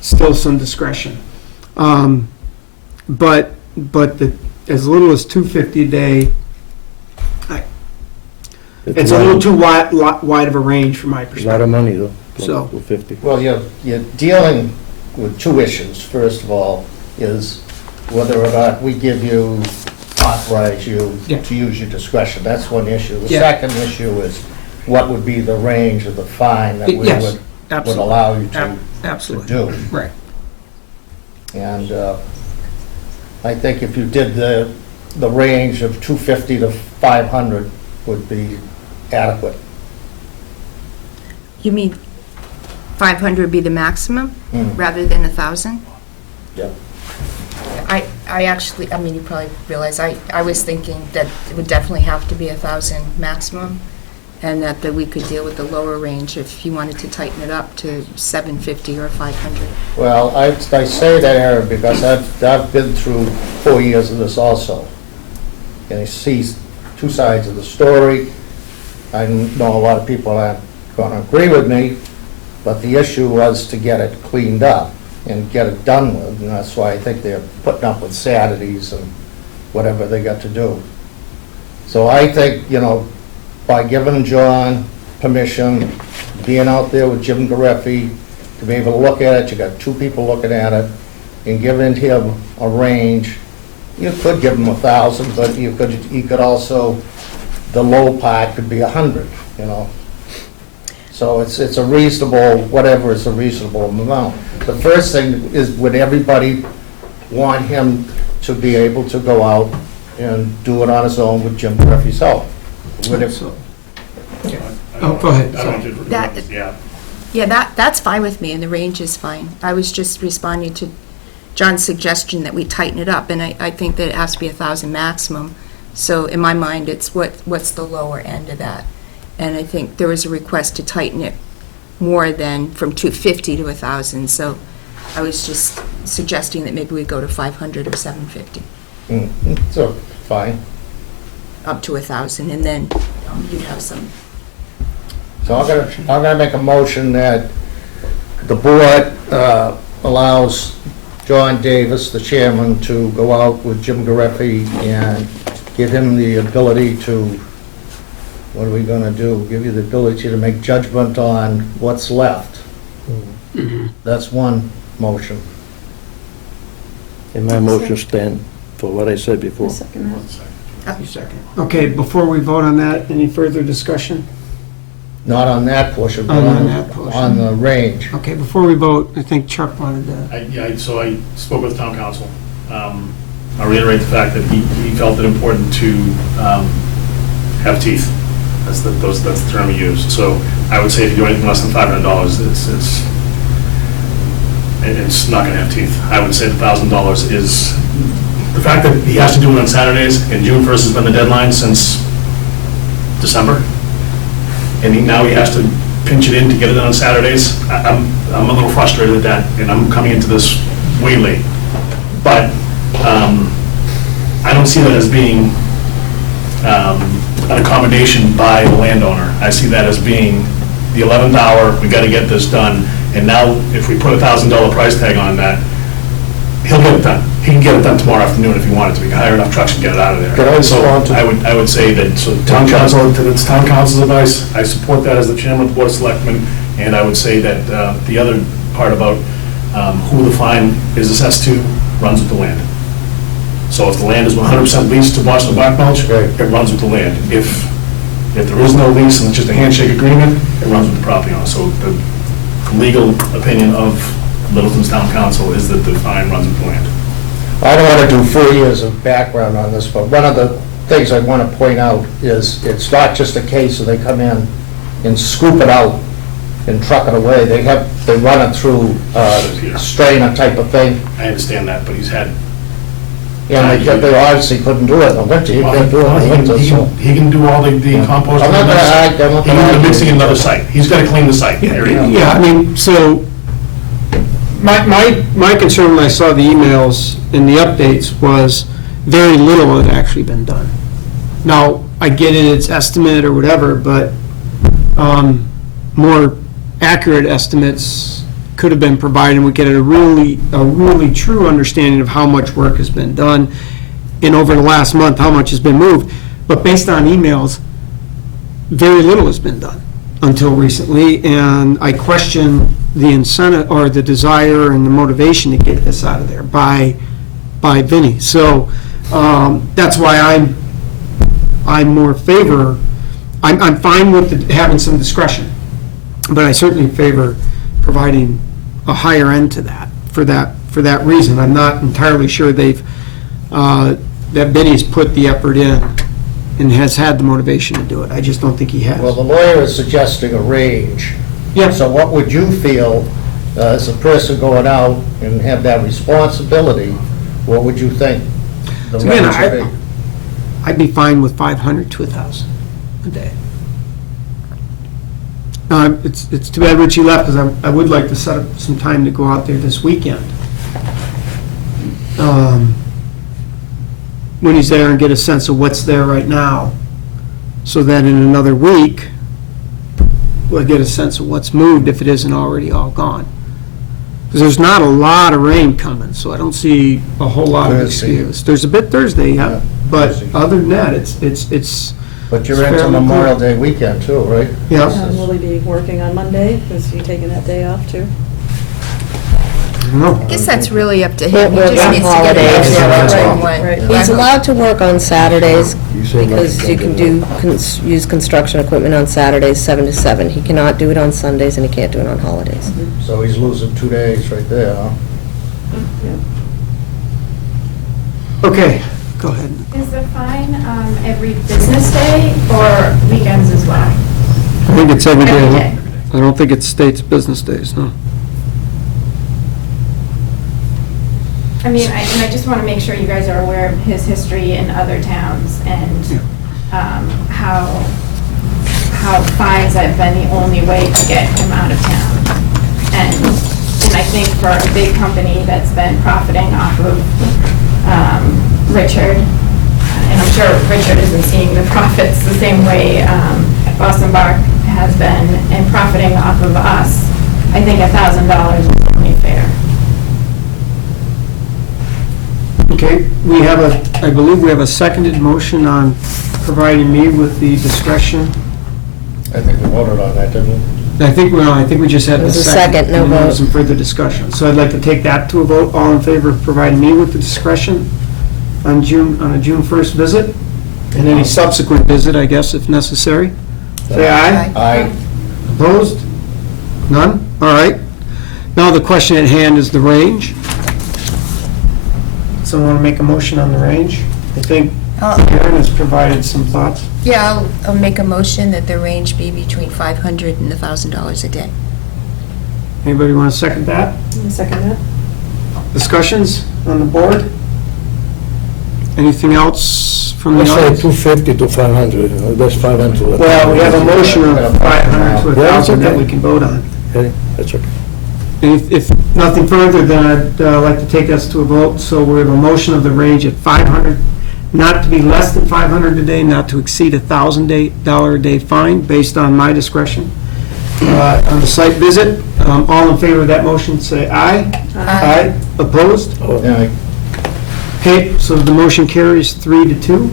still some discretion. But as little as $250 a day, it's a little too wide of a range from my A lot of perspective. money, though. So- 250. Well, you're dealing with two issues. First of all, is whether or not we authorize you Yeah. to use your discretion. That's one issue. The Yeah. second issue is what would be the range of the fine that we Yes, would absolutely. allow you to Absolutely. do. Right. And I think if you did the range of 250 to 500 would be adequate. You mean 500 be the maximum, Mm. rather than 1,000? Yep. I actually, I mean, you probably realize, I was thinking that it would definitely have to be 1,000 maximum, and that we could deal with the lower range if you wanted to tighten it up to 750 or 500. Well, I say that, Aaron, because I've been through 4 years of this also. And I see two sides of the story. I know a lot of people aren't going to agree with me, but the issue was to get it cleaned up and get it done with, and that's why I think they're putting up with Saturdays and whatever they got to do. So I think, by giving John permission, being out there with Jim Gareffi, to be able to look at it, you got two people looking at it, and giving him a range, you could give him 1,000, but you could also, the low part could be 100, So it's a reasonable, whatever is a reasonable amount. The first thing is, would everybody want him to be able to go out and do it on his own with Jim Gareffi's help? Would it, So- Oh, go ahead. I don't think, That- yeah. Yeah, that's fine with me, and the range is fine. I was just responding to John's suggestion that we tighten it up, and I think that it has to be 1,000 maximum. So in my mind, it's what's the lower end of that? And I think there was a request to tighten it more than from 250 to 1,000, so I was just suggesting that maybe we go to 500 or 750, so, fine. up to 1,000, and then you'd have some. So I'm gonna make a motion that the board allows John Davis, the chairman, to go out with Jim Gareffi and give him the ability to, what are we gonna do? Give you the ability to make judgment on what's left. That's one motion. And my motion stand for what I said before. You second. Okay, before we vote on that, any further discussion? Not on that portion, but On that portion. on the range. Okay, before we vote, I think Chuck wanted to. So I spoke with town council. I'll reiterate the fact that he felt it important to have teeth. That's the term he used. So I would say if you do anything less than $500, it's not gonna have teeth. I would say the $1,000 is, the fact that he has to do it on Saturdays, and June 1st has been the deadline since December, and now he has to pinch it in to get it done on Saturdays, I'm a little frustrated at that, and I'm coming into this way late. But I don't see that as being an accommodation by the landowner. I see that as being the 11th hour, we gotta get this done, and now if we put a $1,000 price tag on that, he'll get it done. He can get it done tomorrow afternoon if he wanted to. We can hire enough trucks and get it out of there. Can I respond to- So I would say that, so town council, to the town council's advice, I support that as the chairman of the board of selectmen, and I would say that the other part about who the fine is assessed to runs with the land. So if the land is 100% leased to Boston Bark Mulch, it runs with the land. If there is no lease and it's just a handshake agreement, it runs with the property owner. So the legal opinion of Littleton's town council is that the fine runs with the land. I don't want to do 4 years of background on this, but one of the things I want to point out is it's not just a case of they come in and scoop it out and truck it away. They run it through a strainer type of thing, I understand that, but he's had. and they obviously couldn't do it in the winter. You can't do it in the winter, so. He can do all the composting. I'm not gonna act- I'm not He gonna can do act- the mixing in another site. He's got to clean the site. period. Yeah, I mean, so, my concern when I saw the emails and the updates was very little had actually been done. Now, I get it, it's estimate or whatever, but more accurate estimates could have been provided, and we get a really true understanding of how much work has been done, and over the last month, how much has been moved. But based on emails, very little has been done until recently, and I question the incentive, or the desire and the motivation to get this out of there by Vinnie. So, that's why I'm more favor, I'm fine with having some discretion, but I certainly favor providing a higher end to that, for that reason. I'm not entirely sure that Vinnie's put the effort in and has had the motivation to do it. I just don't think he has. Well, the lawyer is suggesting a range. Yeah. So what would you feel, as a person going out and have that responsibility, what would you think the Again, range would be? I'd be fine with 500 to 1,000 a day. It's too bad Richie left, because I would like to set up some time to go out there this weekend. When he's there, and get a sense of what's there right now, so that in another week, we'll get a sense of what's moved if it isn't already all gone. Because there's not a lot of rain coming, so I don't see a whole lot of Thursday. excuse. There's a bit Thursday, yeah, Yeah, but Thursday. other than that, it's But you're It's into fairly Memorial clear. Day weekend too, right? yeah. Will he be working on Monday? Is he taking that day off too? I don't know. I guess that's really up to him. He We're just on needs to get it holidays. in there Right. right when. Right. He's allowed to work on Saturdays, You said because like you can use construction equipment on Saturdays, 7 to 7. He cannot do it on Sundays, and he can't do it on holidays. So he's losing 2 days right there, huh? Okay, go ahead. Is the fine every business day or weekends as well? I think it's every Every day. day. I don't think it states business days, no. I mean, and I just want to make sure you guys are aware of his history in other towns and how fines have been the only way to get him out of town. And I think for a big company that's been profiting off of Richard, and I'm sure Richard isn't seeing the profits the same way Boston Bark has been, and profiting off of us, I think $1,000 is only fair. Okay, we have I believe we have a seconded motion on providing me with the discretion. I think we voted on that, didn't we? I think we just had It the was a second. second, no and there was vote. some further discussion. So I'd like to take that to a vote. All in favor of providing me with the discretion on a June 1st visit, and any subsequent visit, I guess, if necessary? Say aye. Aye. Opposed? None? All right. Now the question at hand is the range. Someone want to make a motion on the range? I think Karen has provided some thoughts. Yeah, I'll make a motion that the range be between $500 and $1,000 a day. Anybody want to second that? Second that? Discussions on the board? Anything else from the Let's say audience? 250 to 500, that's 500. Well, we have a motion of 500 to Yeah, it's 1,000 that okay. we can vote on. Okay, that's okay. And if nothing further, then I'd like to take us to a vote. So we have a motion of the range at 500, not to be less than 500 a day, not to exceed $1,000 a day fine, based on my discretion. On the site visit, all in favor of that motion, say aye. Aye. Opposed? Yeah, Okay, so the motion carries 3-2.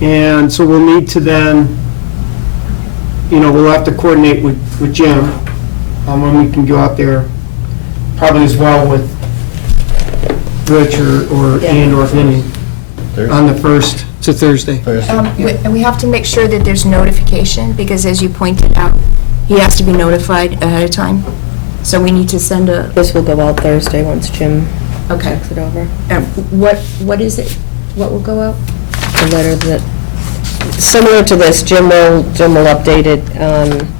And so we'll need to then, we'll have to coordinate with Jim on when we can go out there, probably as well with Rich or Vinnie on the 1st. It's a Thursday. And we have to make sure that there's notification, because as you pointed out, he has to be notified ahead of time. So we need to send a, This will go out Thursday once Jim okay. checks it over. What is it? What will go out? The letter that, similar to this, Jim will update it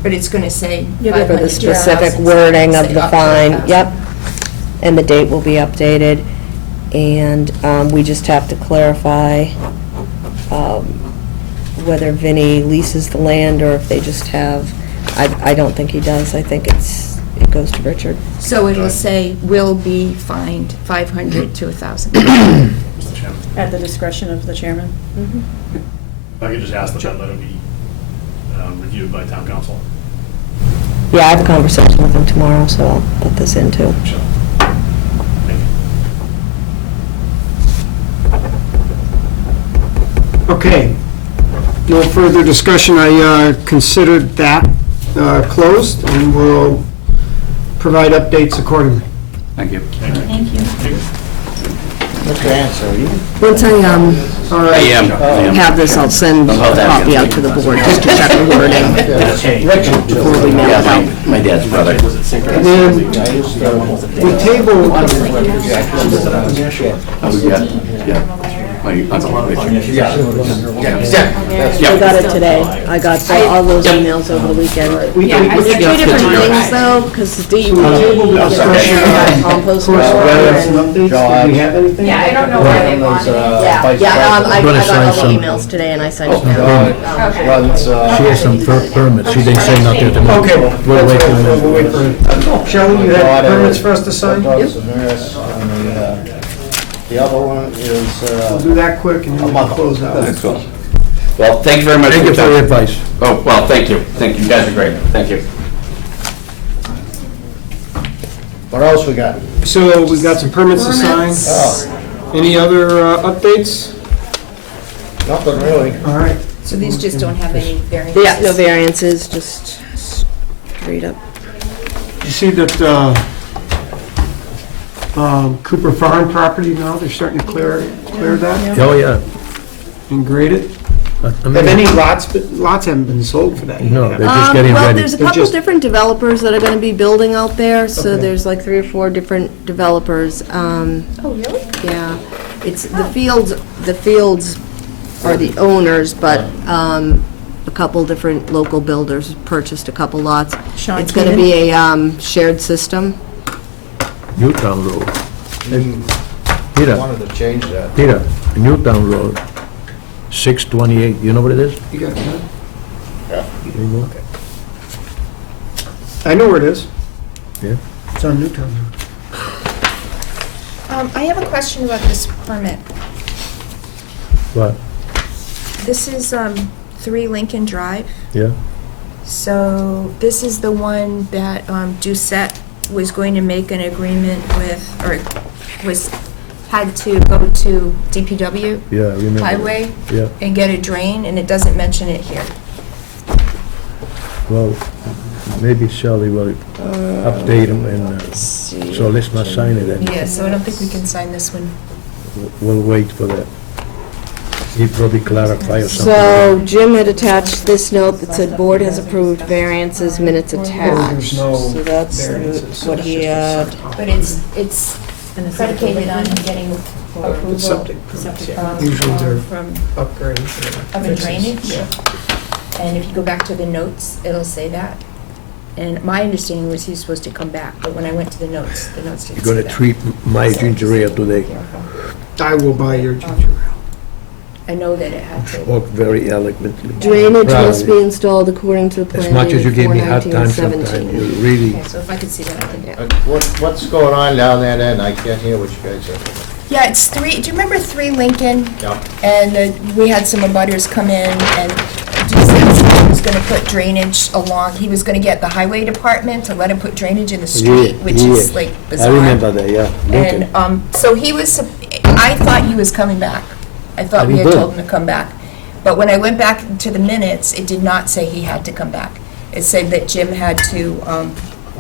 But it's going to say for 500 the to specific 1,000, wording of say the up to fine. 1,000. Yep. And the date will be updated. And we just have to clarify whether Vinnie leases the land or if they just have, I don't think he does. I think it goes to Richard. So it'll say will be fined 500 to 1,000. Mr. Chairman, At the discretion of the chairman? if I could just ask that that letter be reviewed by town council. Yeah, I have a conversation with him tomorrow, so I'll put this in too. Sure. Thank you. Okay. No further discussion. I considered that closed, and we'll provide updates accordingly. Thank you. Thank you. what's your answer? Once I All right. have this, I'll send a copy out to the board just to check the wording before we mail it out. My dad's brother. And then we tabled, Yeah. My uncle, Richard. I got it today. I got all those emails over the weekend. we They're two different things though, because the tabled the discussion on compost. course, whether some updates. Do we have anything? Yeah, I don't know where they want it. Yeah, I Gonna got sign all the some. emails today and I sent them out. Okay. She has some permits, she didn't say nothing at the moment. Okay. We'll wait till We'll wait for it. Shelley, you have permits for us to sign? The other one is, We'll do that quick and then we'll close out. Excellent. Well, thank you very much. Thank you for your advice. Oh, well, thank you. Thank you. You guys are great. Thank you. what else we got? So we've got some permits to sign. Oh, Any other updates? nothing really. All right. So these just don't have any variances? Yeah, no variances, just straight up. You see that Cooper Farm property now, they're starting to clear that Oh, yeah. and grade it? I Have mean, any lots haven't been sold for that yet? No, they're just getting Well, ready. there's a They're couple just- different developers that are gonna be building out there, so Okay. there's like 3 or 4 different developers. Oh, really? Yeah, it's, the fields are the owners, but a couple different local builders purchased a couple lots. Sean It's gonna be a shared system. Newtown Road. Peter, Wanted to change that. Peter, Newtown Road, 628, you know what it is? You got it, huh? Yeah. There you go. I know where it is. Yeah. It's on Newtown. I have a question about this permit. What? This is 3 Lincoln Drive. Yeah? So this is the one that Doucette was going to make an agreement with, or had to go to DPW Yeah, I remember. Highway Yeah, and get a drain, and it doesn't mention it here. well, maybe Shelley will update them and, so let's not sign it then. Yeah, so I don't think we can sign this one. We'll wait for that. He'd probably clarify or something. So Jim had attached this note that said, "Board has approved variances, minutes attached." There's no So that's variances. what he had. But it's predicated on getting It's approval septic permits, Septic yeah. permits Usually they're from upgrades. of a drainage. Yeah. And if you go back to the notes, it'll say that. And my understanding was he was supposed to come back, but when I went to the notes didn't You're say gonna that. treat my ginger ale today. I will buy your ginger ale. I know that it had to. Spoke very eloquently. Drainage must Proudly. be installed according to the plan As much as you dated gave me a hard time 4/19/17. sometimes, you really, Okay, so if I could see that, I can. What's going on down that end? I can't hear what you guys are. Yeah, it's 3, do you remember 3 Lincoln? Yeah. And we had some abutters come in and he was gonna put drainage along, he was gonna get the highway department to let him put drainage in the street, which is like bizarre. I remember that, yeah. Lincoln. And, so he was, I thought he was coming back. I thought we had Very good. told him to come back. But when I went back to the minutes, it did not say he had to come back. It said that Jim had to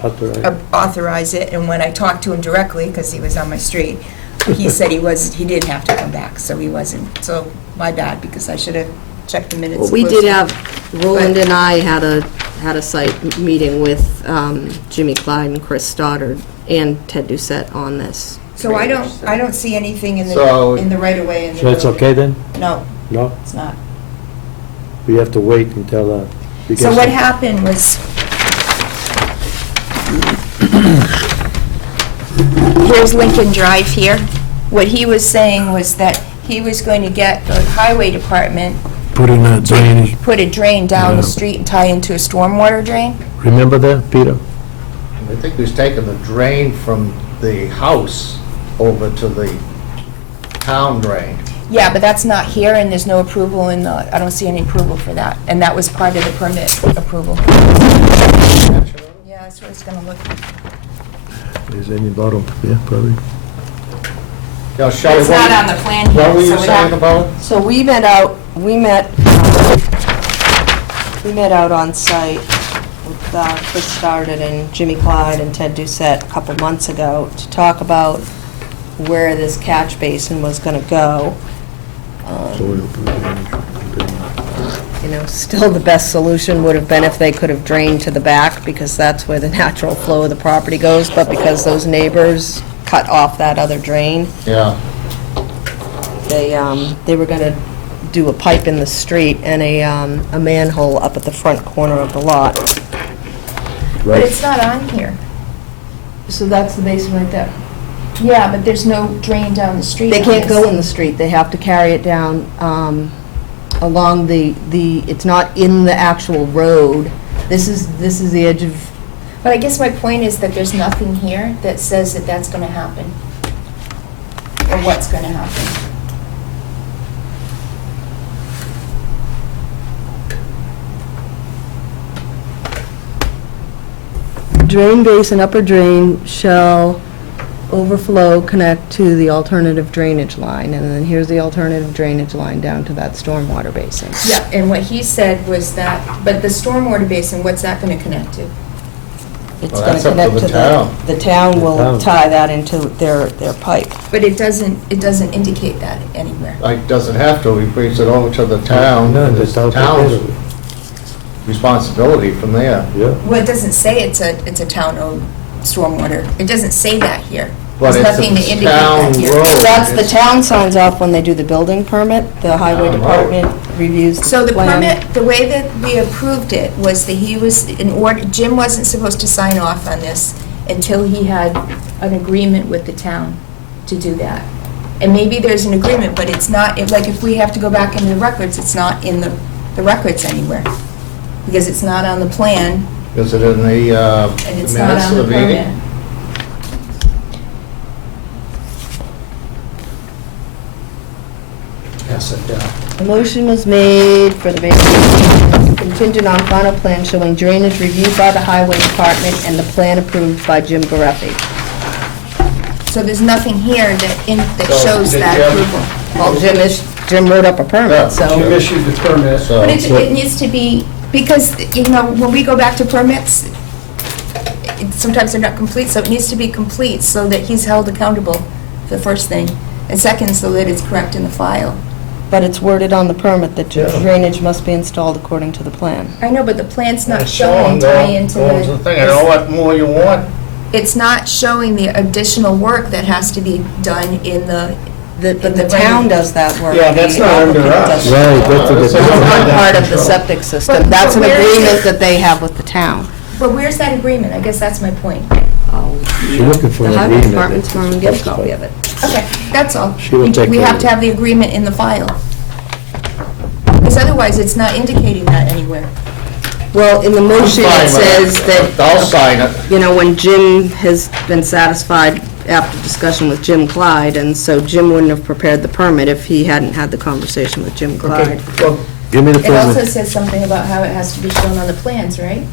Authorize. authorize it, and when I talked to him directly, because he was on my street, he said he didn't have to come back, so he wasn't. So, my bad, because I should have checked the minutes. Well, we did closer. have, Roland and I had a site meeting with Jimmy Clyde and Chris Stoddard and Ted Doucette on this. So I drainage, so. don't see anything in So- the right of way in the So it's road. okay then? No, No? it's not. We have to wait until, we So get what some- happened was, here's Lincoln Drive here. What he was saying was that he was going to get the highway department, Put in a drainage, put a drain down the Yeah. street and tie into a stormwater drain. remember that, Peter? I think he was taking the drain from the house over to the town drain. Yeah, but that's not here, and there's no approval in the, I don't see any approval for that. And that was part of the permit approval. Yeah, that's what it's gonna look like. Is any bottom, yeah, probably. Now, Shelley, It's not on the plan here. what were you so it- saying about? So we met out on site with Chris Stoddard and Jimmy Clyde and Ted Doucette a couple months ago to talk about where this catch basin was gonna go. You know, still the best solution would have been if they could have drained to the back, because that's where the natural flow of the property goes, but because those neighbors cut off that other drain, Yeah. they were gonna do a pipe in the street and a manhole up at the front corner of the lot. But it's not on here. So that's the basin right there. Yeah, but there's no drain down the street. They on can't this. go in the street, they have to carry it down along it's not in the actual road. This is the edge of, But I guess my point is that there's nothing here that says that that's gonna happen. Or what's gonna happen. drain basin, upper drain shall overflow, connect to the alternative drainage line, and then here's the alternative drainage line down to that stormwater basin. Yeah, and what he said was that, but the stormwater basin, what's that gonna connect to? It's Well, gonna that's up to connect the to town. the town will town. tie that into their pipe. But it doesn't indicate that anywhere. Like, doesn't have to, he brings it over to the town. No, and that's it's how. town's responsibility from there. Yeah. Well, it doesn't say it's a town-owned stormwater. It doesn't say that here. But There's it's a nothing to indicate town that here. road. That's, the It's- town signs off when they do the building permit, the highway Town road. department reviews the So the plan. permit, the way that we approved it was that he was, in order, Jim wasn't supposed to sign off on this until he had an agreement with the town to do that. And maybe there's an agreement, but it's not, like, if we have to go back into the records, it's not in the records anywhere. Because it's not on the plan, Is it in the and it's minutes not on of the the permit. meeting? Pass it down. The motion was made for the basin contingent on final plan showing drainage reviewed by the highway department and the plan approved by Jim Gareffi. So there's nothing here that So, shows did that Jim- approval. Well, Jim wrote up a Yeah. permit, so. Jim Issued the permit. So, But it needs to be, because, you know, when we go back to permits, sometimes they're not complete, so it needs to be complete so that he's held accountable, for the first thing. And second, so that it's correct in the file. But it's worded on the permit that Yeah. drainage must be installed according to the plan. I know, but the plan's not it's showing, showing tie into go to the thing, I know what more you want. It's not showing the additional work that has to be done in the But the town does that work. Yeah, that's The not under applicant us. doesn't. Right, that's what That's it not is. Part of the septic system. But- That's an but where is agreement it? that they have with the town. But where's that agreement? I guess that's my point. She's looking for The an highway agreement. department's that's going to get a specified. copy of it. Okay, that's all. She will take We care have of to it. have the agreement in the file. Because otherwise, it's not indicating that anywhere. Well, in the motion, Fine it with says that, I'll sign it. you know, when Jim has been satisfied after discussion with Jim Clyde, and so Jim wouldn't have prepared the permit if he hadn't had the conversation with Jim Okay, Clyde. well, Give me the It also permit. says something about how it has to be shown on the plans, right?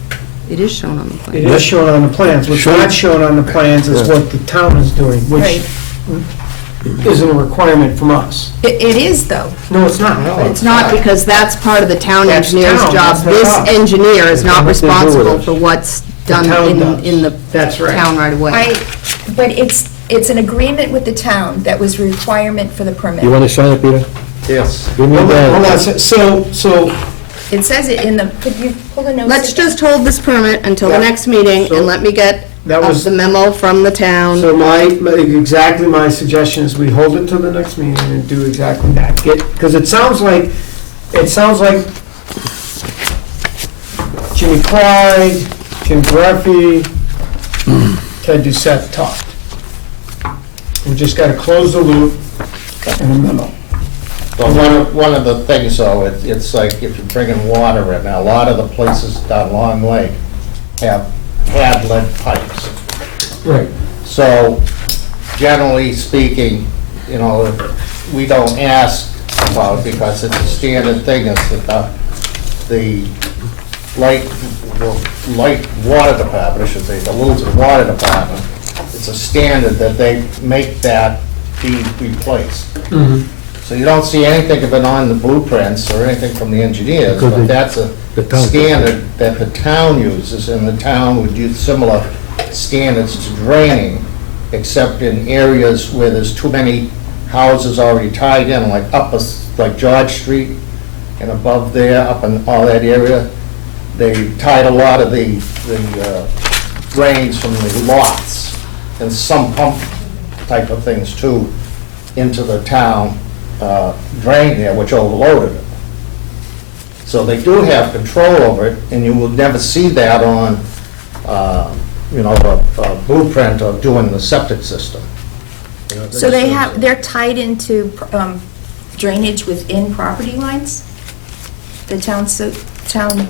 It is shown on the plan. it is shown on the plans. What's Sure. not shown on the plans is what the town is doing, which Right. isn't a requirement from us. It is, though. No, it's not. It's not, because that's part of the town That's engineer's town, job. that's not This us. engineer is not Nothing to do with responsible us. for what's done town does. in the That's right. town right away. But it's an agreement with the town that was a requirement for the permit. You want to sign it, Peter? Yes. Give me Hold on, that. so, It says it in the, could you pull the notes? Let's just hold this permit until the Yeah. next meeting, So- and let me get That was- the memo from the town. so exactly my suggestion is we hold it till the next meeting and do exactly that. Because it sounds like Jimmy Clyde, Jim Greffey, Ted Doucette talked. We just gotta close the loop in a memo. But one of the things, though, it's like if you're bringing water in, now, a lot of the places down Long Lake have had lead pipes. Right. So generally speaking, you know, we don't ask about it because it's a standard thing, is that the light water department, I should say, the Littleton Water Department, it's a standard that they make that be replaced. So you don't see anything of it on the blueprints or anything from the engineers, Because but that's the a town- standard that the town uses, and the town would use similar standards to draining, except in areas where there's too many houses already tied in, like George Street and above there, up in all that area. They tied a lot of the drains from the lots and some pump type of things too into the town drain there, which overloaded it. So they do have control over it, and you will never see that on, a blueprint of doing the septic system. So they're tied into drainage within property lines? The town storm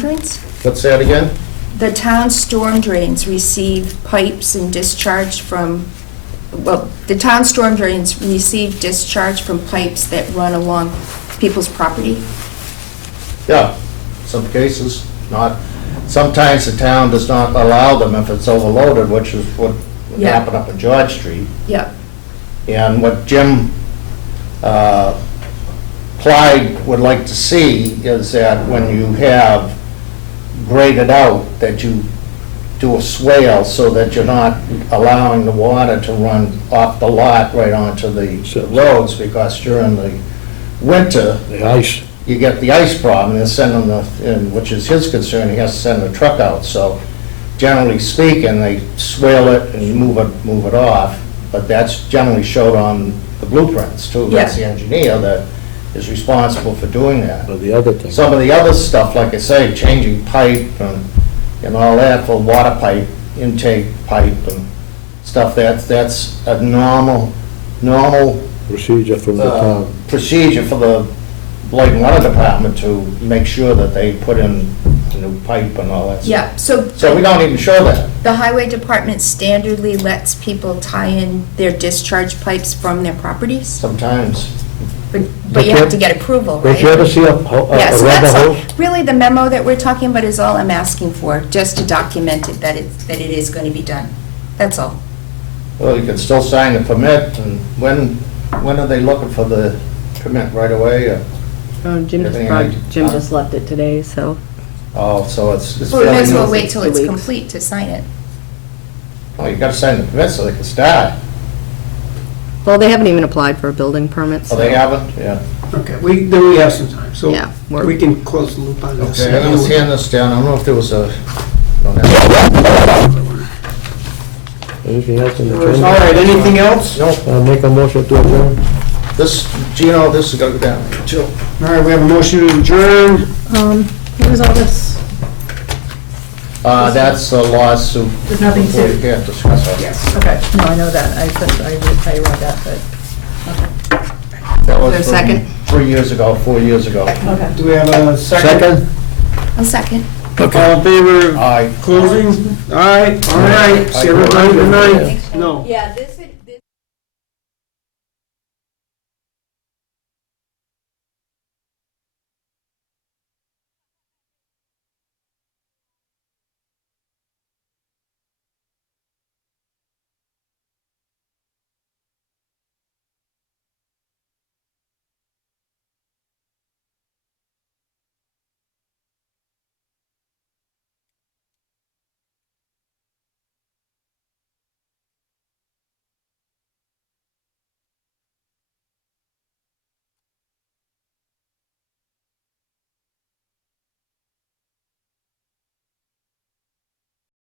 drains? What's that again? The town storm drains receive pipes and discharge from, well, the town storm drains receive discharge from pipes that run along people's property? Yeah, some cases, not, sometimes the town does not allow them if it's overloaded, which is what Yeah. happened up in George Street. Yeah. And what Jim Clyde would like to see is that when you have graded out, that you do a swale so that you're not allowing the water to run off the lot right onto the roads, because during the winter, The ice. you get the ice problem, and sending which is his concern, he has to send the truck out, so generally speaking, they swale it and move it off, but that's generally showed on the blueprints too. That's the engineer that is responsible for doing that. Or the other thing. Some of the other stuff, like I say, changing pipe and all that for water pipe, intake pipe and stuff, that's a normal Procedure from the town. procedure for the Light and Water Department to make sure that they put in a new pipe and all that stuff. Yeah, so. So we don't even show that. The highway department standardly lets people tie in their discharge pipes from their properties? Sometimes. But you have to get approval, right? Don't you ever see a Yeah, a so rubber that's all, hose? really the memo that we're talking about is all I'm asking for, just to document it, that it is going to be done. That's all. Well, you can still sign the permit, and when are they looking for the permit, right away? Or- Jim just left it today, so. Oh, so it's Well, we may as well fairly new. wait till 2 it's weeks. complete to sign it. Oh, you gotta sign the permit so they can start. Well, they haven't even applied for a building permit, Oh, so. they haven't? Yeah. Okay, then we have some time, so Yeah, we're- we can close the loop on this. Okay, I'm gonna hand this down. I don't know if there was a, don't have- Anything else on the All agenda? right, anything else? Make a motion to adjourn. This, Gino, this is gonna go down too. All right, we have a motion to adjourn. What was all this? That's a lawsuit. There's nothing Before to- you can't discuss it. Yes, okay, no, I know that, I read that, but, That was Is there a from second? 3 years ago, 4 years ago. okay. Do we have a second? Second? I'll second. All in favor of Aye. closing? All right, see everybody, good night. No. Yeah, this had